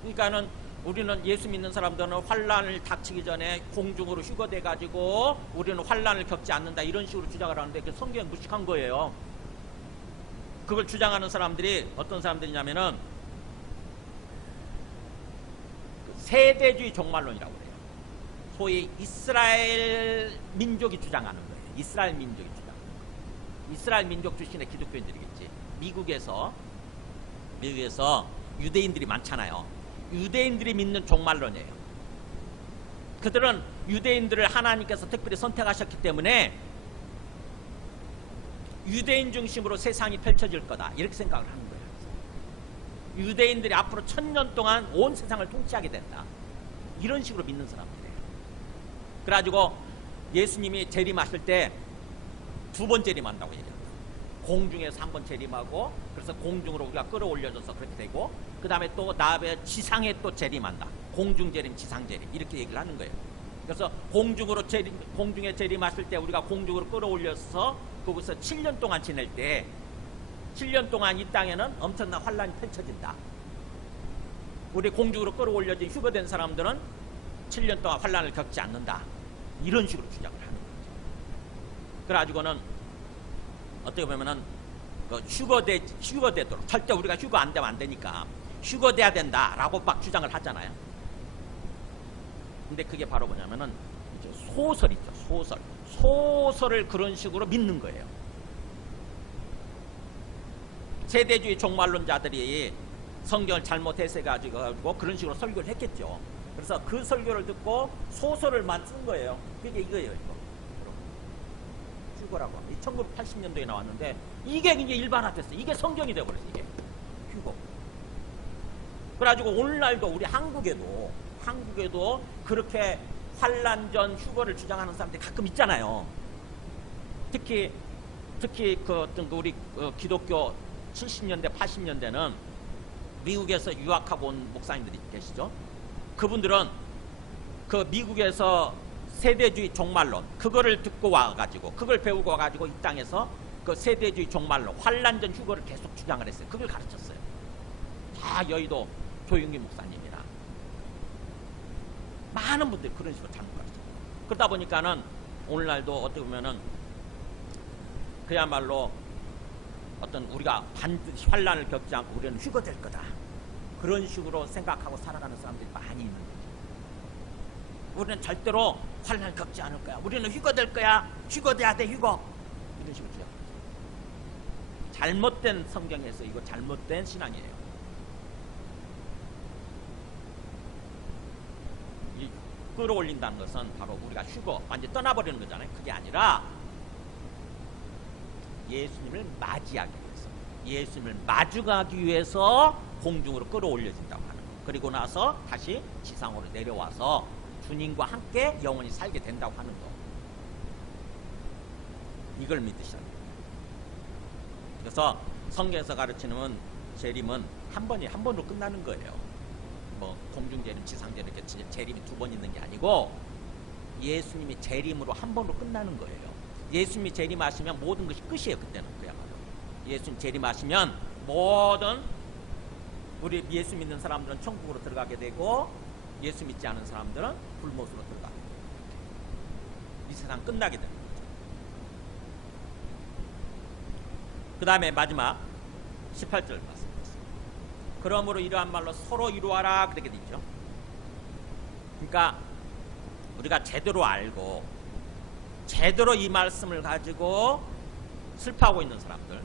그러니까는 우리는 예수 믿는 사람들은 환난을 닥치기 전에 공중으로 휴거돼 가지고 우리는 환난을 겪지 않는다 이런 식으로 주장을 하는데, 그 성경이 무식한 거예요. 그걸 주장하는 사람들이 어떤 사람들이냐면은 세대주의 종말론이라고 그래요. 소위 이스라엘 민족이 주장하는 거예요. 이스라엘 민족이 주장하는 거예요. 이스라엘 민족 출신의 기독교인들이겠지. 미국에서 유대인들이 많잖아요. 유대인들이 믿는 종말론이에요. 그들은 유대인들을 하나님께서 특별히 선택하셨기 때문에 유대인 중심으로 세상이 펼쳐질 거다 이렇게 생각을 하는 거예요. 유대인들이 앞으로 1000년 동안 온 세상을 통치하게 된다 이런 식으로 믿는 사람들이에요. 그래가지고 예수님이 재림하실 때 2번 재림한다고 얘기합니다. 공중에서 1번 재림하고, 그래서 공중으로 우리가 끌어올려져서 그렇게 되고, 그 다음에 또 나베 지상에 또 재림한다. 공중 재림, 지상 재림 이렇게 얘기를 하는 거예요. 그래서 공중에 재림하실 때 우리가 공중으로 끌어올려서 거기서 7년 동안 지낼 때, 7년 동안 이 땅에는 엄청난 환란이 펼쳐진다. 우리 공중으로 끌어올려진 휴거된 사람들은 7년 동안 환란을 겪지 않는다. 이런 식으로 주장을 하는 거죠. 그래가지고는 어떻게 보면은 휴거되도록, 절대 우리가 휴거 안 되면 안 되니까 휴거돼야 된다라고 막 주장을 하잖아요. 근데 그게 바로 뭐냐면은 소설 있죠. 소설을 그런 식으로 믿는 거예요. 세대주의 종말론자들이 성경을 잘못 해석해가지고 그런 식으로 설교를 했겠죠. 그래서 그 설교를 듣고 소설을만 쓴 거예요. 그게 이거예요, 이거. 휴거라고. 1980년도에 나왔는데 이게 이제 일반화됐어요. 이게 성경이 되어버렸어요. 이게 휴거. 그래가지고 오늘날도 우리 한국에도 그렇게 환란 전 휴거를 주장하는 사람들이 가끔 있잖아요. 특히 그 우리 기독교 70년대 80년대는 미국에서 유학하고 온 목사님들이 계시죠. 그분들은 그 미국에서 세대주의 종말론 그거를 듣고 와가지고 그걸 배우고 와가지고 이 땅에서 그 세대주의 종말론 환란 전 휴거를 계속 주장을 했어요. 그걸 가르쳤어요. 다 여의도 조용기 목사님이나 많은 분들이 그런 식으로 잘못 가르쳤어요. 그러다 보니까는 오늘날도 어떻게 보면은 그야말로 어떤 우리가 반드시 환란을 겪지 않고 우리는 휴거될 거다. 그런 식으로 생각하고 살아가는 사람들이 많이 있는 거죠. 우리는 절대로 환란을 겪지 않을 거야. 우리는 휴거될 거야. 휴거돼야 돼, 휴거. 이런 식으로 주장해요. 잘못된 성경에서 이거 잘못된 신앙이에요. 이 끌어올린다는 것은 바로 우리가 휴거, 완전히 떠나버리는 거잖아요. 그게 아니라 예수님을 맞이하기 위해서, 예수님을 마주가기 위해서 공중으로 끌어올려진다고 하는 거. 그리고 나서 다시 지상으로 내려와서 주님과 함께 영원히 살게 된다고 하는 거. 이걸 믿으셔야 돼요. 그래서 성경에서 가르치는 재림은 한 번으로 끝나는 거예요. 뭐 공중재림, 지상재림 이렇게 재림이 두 번 있는 게 아니고 예수님이 재림으로 한 번으로 끝나는 거예요. 예수님이 재림하시면 모든 것이 끝이에요. 그때는 그야말로. 예수님 재림하시면 모든 우리 예수 믿는 사람들은 천국으로 들어가게 되고 예수 믿지 않은 사람들은 불못으로 들어가게 돼요. 이 세상 끝나게 되는 거죠. 그 다음에 마지막 18절 말씀드렸습니다. 그러므로 이러한 말로 서로 이루어라 그렇게 돼 있죠. 그러니까 우리가 제대로 알고 제대로 이 말씀을 가지고 슬퍼하고 있는 사람들,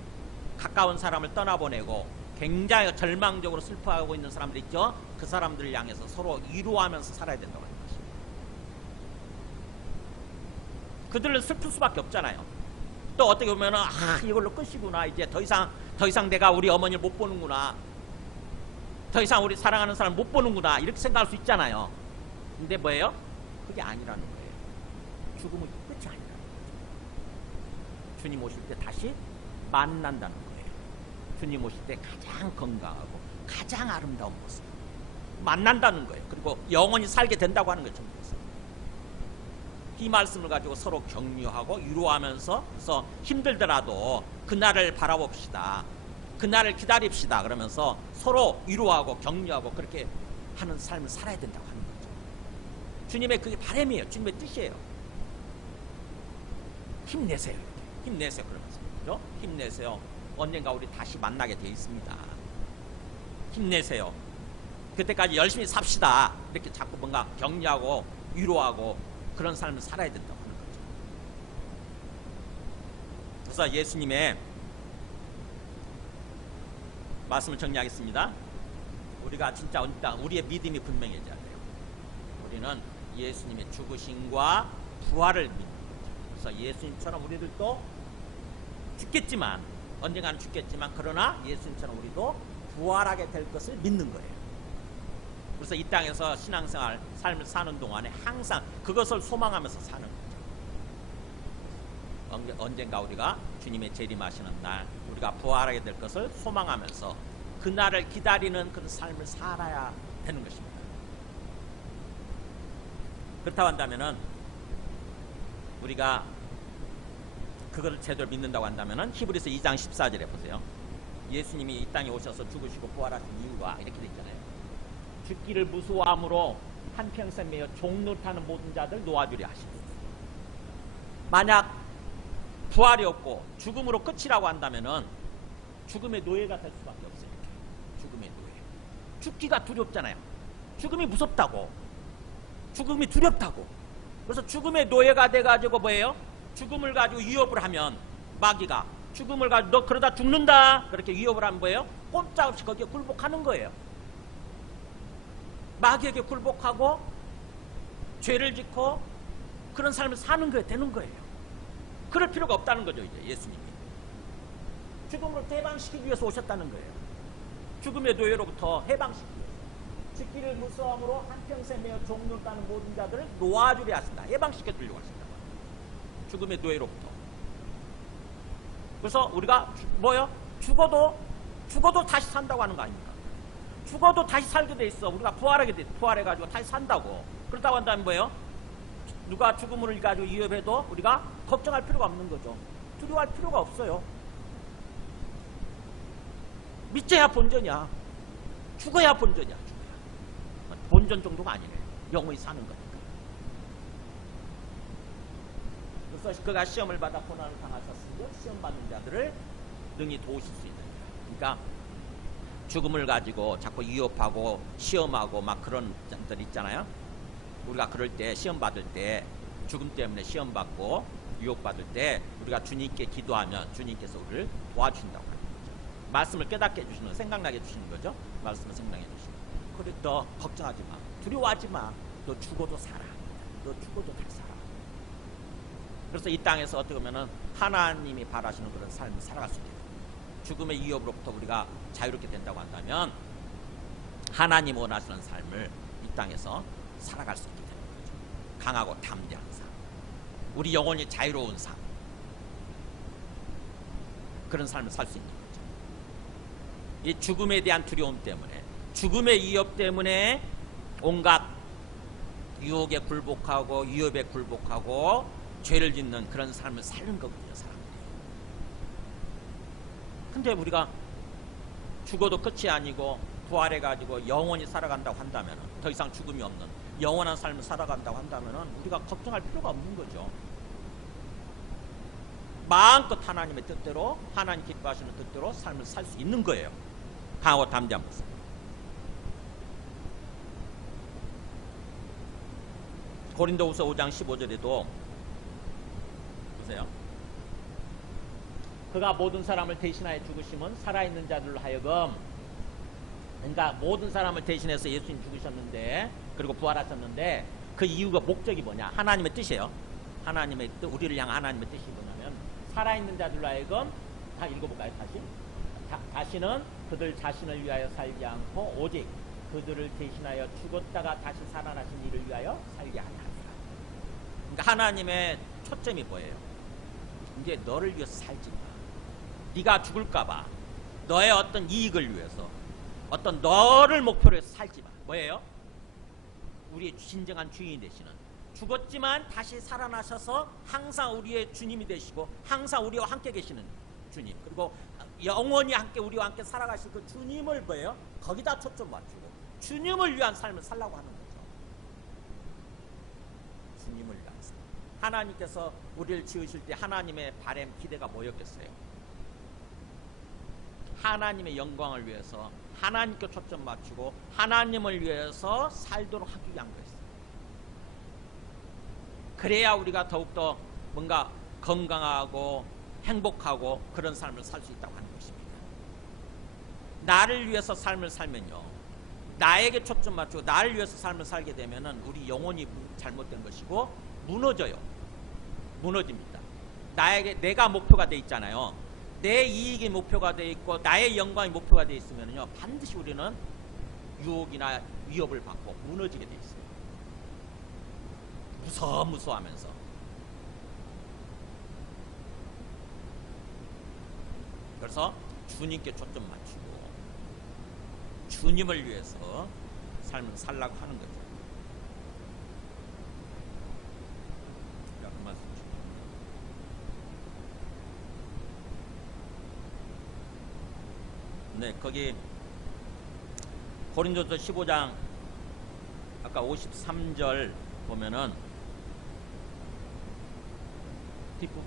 가까운 사람을 떠나보내고 굉장히 절망적으로 슬퍼하고 있는 사람들 있죠. 그 사람들을 향해서 서로 위로하면서 살아야 된다고 하는 것입니다. 그들은 슬플 수밖에 없잖아요. 또 어떻게 보면은 이걸로 끝이구나. 이제 더 이상 내가 우리 어머니를 못 보는구나. 더 이상 우리 사랑하는 사람 못 보는구나. 이렇게 생각할 수 있잖아요. 근데 뭐예요? 그게 아니라는 거예요. 죽음은 끝이 아니라는 거죠. 주님 오실 때 다시 만난다는 거예요. 주님 오실 때 가장 건강하고 가장 아름다운 모습 만난다는 거예요. 그리고 영원히 살게 된다고 하는 거죠. 이 말씀을 가지고 서로 격려하고 위로하면서 힘들더라도 그날을 바라봅시다. 그날을 기다립시다. 그러면서 서로 위로하고 격려하고 그렇게 하는 삶을 살아야 된다고 하는 거죠. 주님의 그게 바람이에요. 주님의 뜻이에요. 힘내세요. 힘내세요. 그러면서 그렇죠? 힘내세요. 언젠가 우리 다시 만나게 돼 있습니다. 힘내세요. 그때까지 열심히 삽시다. 이렇게 자꾸 뭔가 격려하고 위로하고 그런 삶을 살아야 된다고 하는 거죠. 그래서 예수님의 말씀을 정리하겠습니다. 우리가 진짜 우리의 믿음이 분명해져야 돼요. 우리는 예수님의 죽으심과 부활을 믿는 거죠. 그래서 예수님처럼 우리들도 죽겠지만 언젠가는 죽겠지만 그러나 예수님처럼 우리도 부활하게 될 것을 믿는 거예요. 그래서 이 땅에서 신앙생활 삶을 사는 동안에 항상 그것을 소망하면서 사는 거죠. 언젠가 우리가 주님의 재림하시는 날 우리가 부활하게 될 것을 소망하면서 그날을 기다리는 그런 삶을 살아야 되는 것입니다. 그렇다고 한다면은 우리가 그것을 제대로 믿는다고 한다면은 히브리서 2장 14절에 보세요. 예수님이 이 땅에 오셔서 죽으시고 부활하신 이유가 이렇게 되어 있잖아요. 죽기를 무서워함으로 한평생 매여 종노릇하는 모든 자들 놓아주려 하시고, 만약 부활이 없고 죽음으로 끝이라고 한다면은 죽음의 노예가 될 수밖에 없어요. 죽음의 노예. 죽기가 두렵잖아요. 죽음이 무섭다고, 죽음이 두렵다고. 그래서 죽음의 노예가 돼가지고 뭐예요? 죽음을 가지고 위협을 하면 마귀가 죽음을 가지고 너 그러다 죽는다 그렇게 위협을 하면 뭐예요? 꼼짝없이 거기에 굴복하는 거예요. 마귀에게 굴복하고 죄를 짓고 그런 삶을 사는 거예요. 되는 거예요. 그럴 필요가 없다는 거죠. 이제 예수님이 죽음을 해방시키기 위해서 오셨다는 거예요. 죽음의 노예로부터 해방시키기 위해서 죽기를 무서함으로 한평생 매어 종로 따는 모든 자들을 놓아주려 하신다. 해방시켜 주려고 하신다. 죽음의 노예로부터. 그래서 우리가 뭐요? 죽어도 다시 산다고 하는 거 아닙니까? 죽어도 다시 살게 돼 있어. 우리가 부활해가지고 다시 산다고. 그렇다고 한다면 뭐예요? 누가 죽음을 가지고 위협해도 우리가 걱정할 필요가 없는 거죠. 두려워할 필요가 없어요. 믿져야 본전이야. 죽어야 본전이야. 본전 정도가 아니래. 영원히 사는 거니까. 그래서 그가 시험을 받아 고난을 당하셨으므로 시험 받는 자들을 능히 도우실 수 있는 거야. 그러니까 죽음을 가지고 자꾸 위협하고 시험하고 막 그런 자들 있잖아요. 우리가 그럴 때 시험 받을 때 죽음 때문에 시험 받고 유혹 받을 때 우리가 주님께 기도하면 주님께서 우리를 도와주신다고 합니다. 말씀을 깨닫게 해주시는 거, 생각나게 해주시는 거죠. 말씀을 생각나게 해주시는 거. 그래, 너 걱정하지 마. 두려워하지 마. 너 죽어도 살아. 너 죽어도 잘 살아. 그래서 이 땅에서 어떻게 보면은 하나님이 바라시는 그런 삶을 살아갈 수 있게 됩니다. 죽음의 위협으로부터 우리가 자유롭게 된다고 한다면 하나님 원하시는 삶을 이 땅에서 살아갈 수 있게 되는 거죠. 강하고 담대한 삶. 우리 영혼이 자유로운 삶. 그런 삶을 살 수 있는 거죠. 이 죽음에 대한 두려움 때문에, 죽음의 위협 때문에 온갖 유혹에 굴복하고 위협에 굴복하고 죄를 짓는 그런 삶을 사는 거거든요, 사람들이. 근데 우리가 죽어도 끝이 아니고 부활해가지고 영원히 살아간다고 한다면, 더 이상 죽음이 없는 영원한 삶을 살아간다고 한다면 우리가 걱정할 필요가 없는 거죠. 마음껏 하나님의 뜻대로, 하나님 기뻐하시는 뜻대로 삶을 살 수 있는 거예요. 강하고 담대한 모습. 고린도후서 5장 15절에도 보세요. 그가 모든 사람을 대신하여 죽으심은 살아있는 자들로 하여금, 그러니까 모든 사람을 대신해서 예수님 죽으셨는데, 그리고 부활하셨는데, 그 이유가 목적이 뭐냐? 하나님의 뜻이에요. 하나님의 뜻, 우리를 향한 하나님의 뜻이 뭐냐면, 살아있는 자들로 하여금, 다 읽어볼까요? 다시는 그들 자신을 위하여 살지 않고 오직 그들을 대신하여 죽었다가 다시 살아나신 이를 위하여 살게 하라. 그러니까 하나님의 초점이 뭐예요? 이제 너를 위해서 살지 마. 네가 죽을까봐 너의 어떤 이익을 위해서, 어떤 너를 목표로 해서 살지 마. 뭐예요? 우리의 진정한 주인이 되시는, 죽었지만 다시 살아나셔서 항상 우리의 주님이 되시고 항상 우리와 함께 계시는 주님, 그리고 영원히 함께 우리와 함께 살아가실 그 주님을 뭐예요? 거기다 초점 맞추고 주님을 위한 삶을 살라고 하는 거죠. 주님을 위한 삶. 하나님께서 우리를 지으실 때 하나님의 바람, 기대가 뭐였겠어요? 하나님의 영광을 위해서 하나님께 초점 맞추고 하나님을 위해서 살도록 하기 위한 거였어요. 그래야 우리가 더욱더 뭔가 건강하고 행복하고 그런 삶을 살 수 있다고 하는 것입니다. 나를 위해서 삶을 살면요, 나에게 초점 맞추고 나를 위해서 삶을 살게 되면은 우리 영혼이 잘못된 것이고 무너져요. 무너집니다. 내가 목표가 돼 있잖아요. 내 이익이 목표가 돼 있고 나의 영광이 목표가 돼 있으면요, 반드시 우리는 유혹이나 위협을 받고 무너지게 돼 있어요. 무서워하면서. 그래서 주님께 초점 맞추고 주님을 위해서 삶을 살라고 하는 거죠. 자, 그 말씀 주십시오. 네, 거기 고린도서 15장 아까 53절 보면은 뒷부분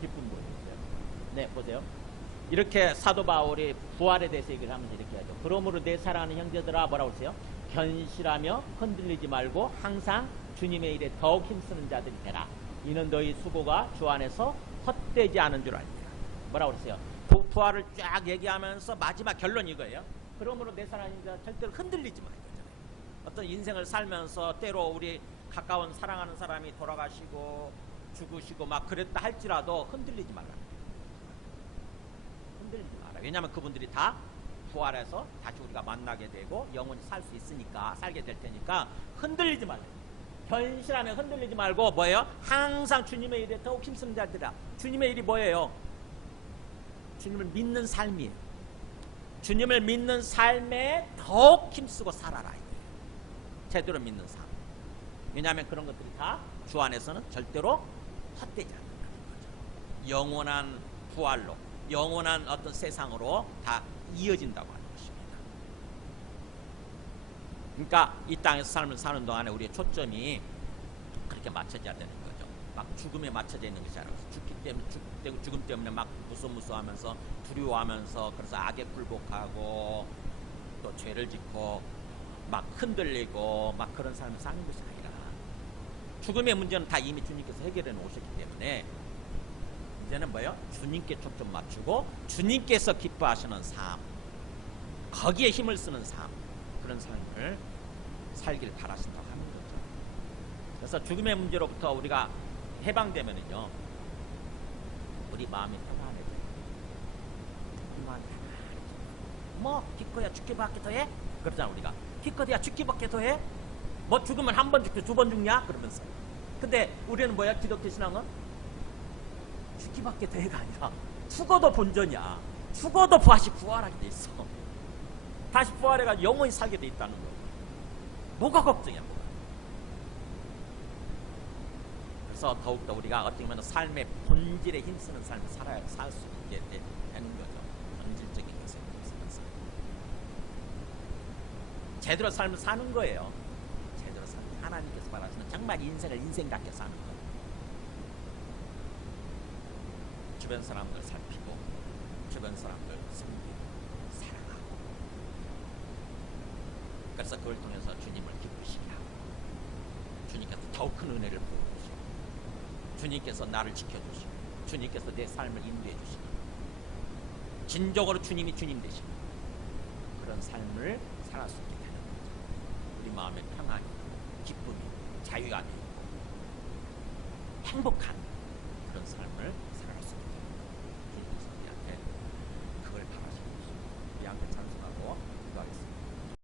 보여주세요. 네, 보세요. 이렇게 사도 바울이 부활에 대해서 얘기를 하면서 이렇게 하죠. 그러므로 내 사랑하는 형제들아, 뭐라고 그러세요? 견실하며 흔들리지 말고 항상 주님의 일에 더욱 힘쓰는 자들이 되라. 이는 너희 수고가 주 안에서 헛되지 않은 줄 알리라. 뭐라고 그랬어요? 부활을 쫙 얘기하면서 마지막 결론이 이거예요. 그러므로 내 사랑이 절대로 흔들리지 마. 어떤 인생을 살면서 때로 우리 가까운 사랑하는 사람이 돌아가시고 죽으시고 막 그랬다 할지라도 흔들리지 말라. 흔들리지 마라. 왜냐하면 그분들이 다 부활해서 다시 우리가 만나게 되고 영원히 살 수 있으니까, 살게 될 테니까 흔들리지 말라. 현실 안에 흔들리지 말고 뭐예요? 항상 주님의 일에 더욱 힘쓰는 자들아. 주님의 일이 뭐예요? 주님을 믿는 삶이에요. 주님을 믿는 삶에 더욱 힘쓰고 살아라. 제대로 믿는 삶. 왜냐하면 그런 것들이 다 주 안에서는 절대로 헛되지 않는다는 거죠. 영원한 부활로, 영원한 어떤 세상으로 다 이어진다고 하는 것입니다. 그러니까 이 땅에서 삶을 사는 동안에 우리의 초점이 그렇게 맞춰져야 되는 거죠. 막 죽음에 맞춰져 있는 것이 아니라 죽음 때문에 막 무서워하면서 두려워하면서 그래서 악에 굴복하고 또 죄를 짓고 막 흔들리고 막 그런 삶을 사는 것이 아니라 죽음의 문제는 다 이미 주님께서 해결해 놓으셨기 때문에 이제는 뭐예요? 주님께 초점 맞추고 주님께서 기뻐하시는 삶, 거기에 힘을 쓰는 삶, 그런 삶을 살길 바라신다고 하는 거죠. 그래서 죽음의 문제로부터 우리가 해방되면은요, 우리 마음이 평안해져요. 우리 마음이 평안해져요. 뭐 기껏해야 죽기밖에 더해? 그러잖아. 우리가 기껏해야 죽기밖에 더해? 뭐 죽으면 한 번 죽지 두 번 죽냐? 그러면서. 근데 우리는 뭐야? 기독교 신앙은 죽기밖에 더해가 아니라 죽어도 본전이야. 죽어도 다시 부활하게 돼 있어. 다시 부활해가 영원히 살게 돼 있다는 거. 뭐가 걱정이야? 뭐가. 그래서 더욱더 우리가 어떻게 보면 삶의 본질에 힘쓰는 삶을 살 수 있게 되는 거죠. 본질적인 힘쓰는 삶. 제대로 삶을 사는 거예요. 제대로 사는, 하나님께서 말하시는 정말 인생을 인생답게 사는 거. 주변 사람들 살피고, 주변 사람들 섬기고, 사랑하고. 그래서 그걸 통해서 주님을 기쁘시게 하고, 주님께서 더욱 큰 은혜를 보여주시고, 주님께서 나를 지켜주시고, 주님께서 내 삶을 인도해 주시고, 진정으로 주님이 주님 되시고, 그런 삶을 살아갈 수 있게 되는 거죠. 우리 마음에 평안이, 기쁨이, 자유가 되고, 행복한 그런 삶을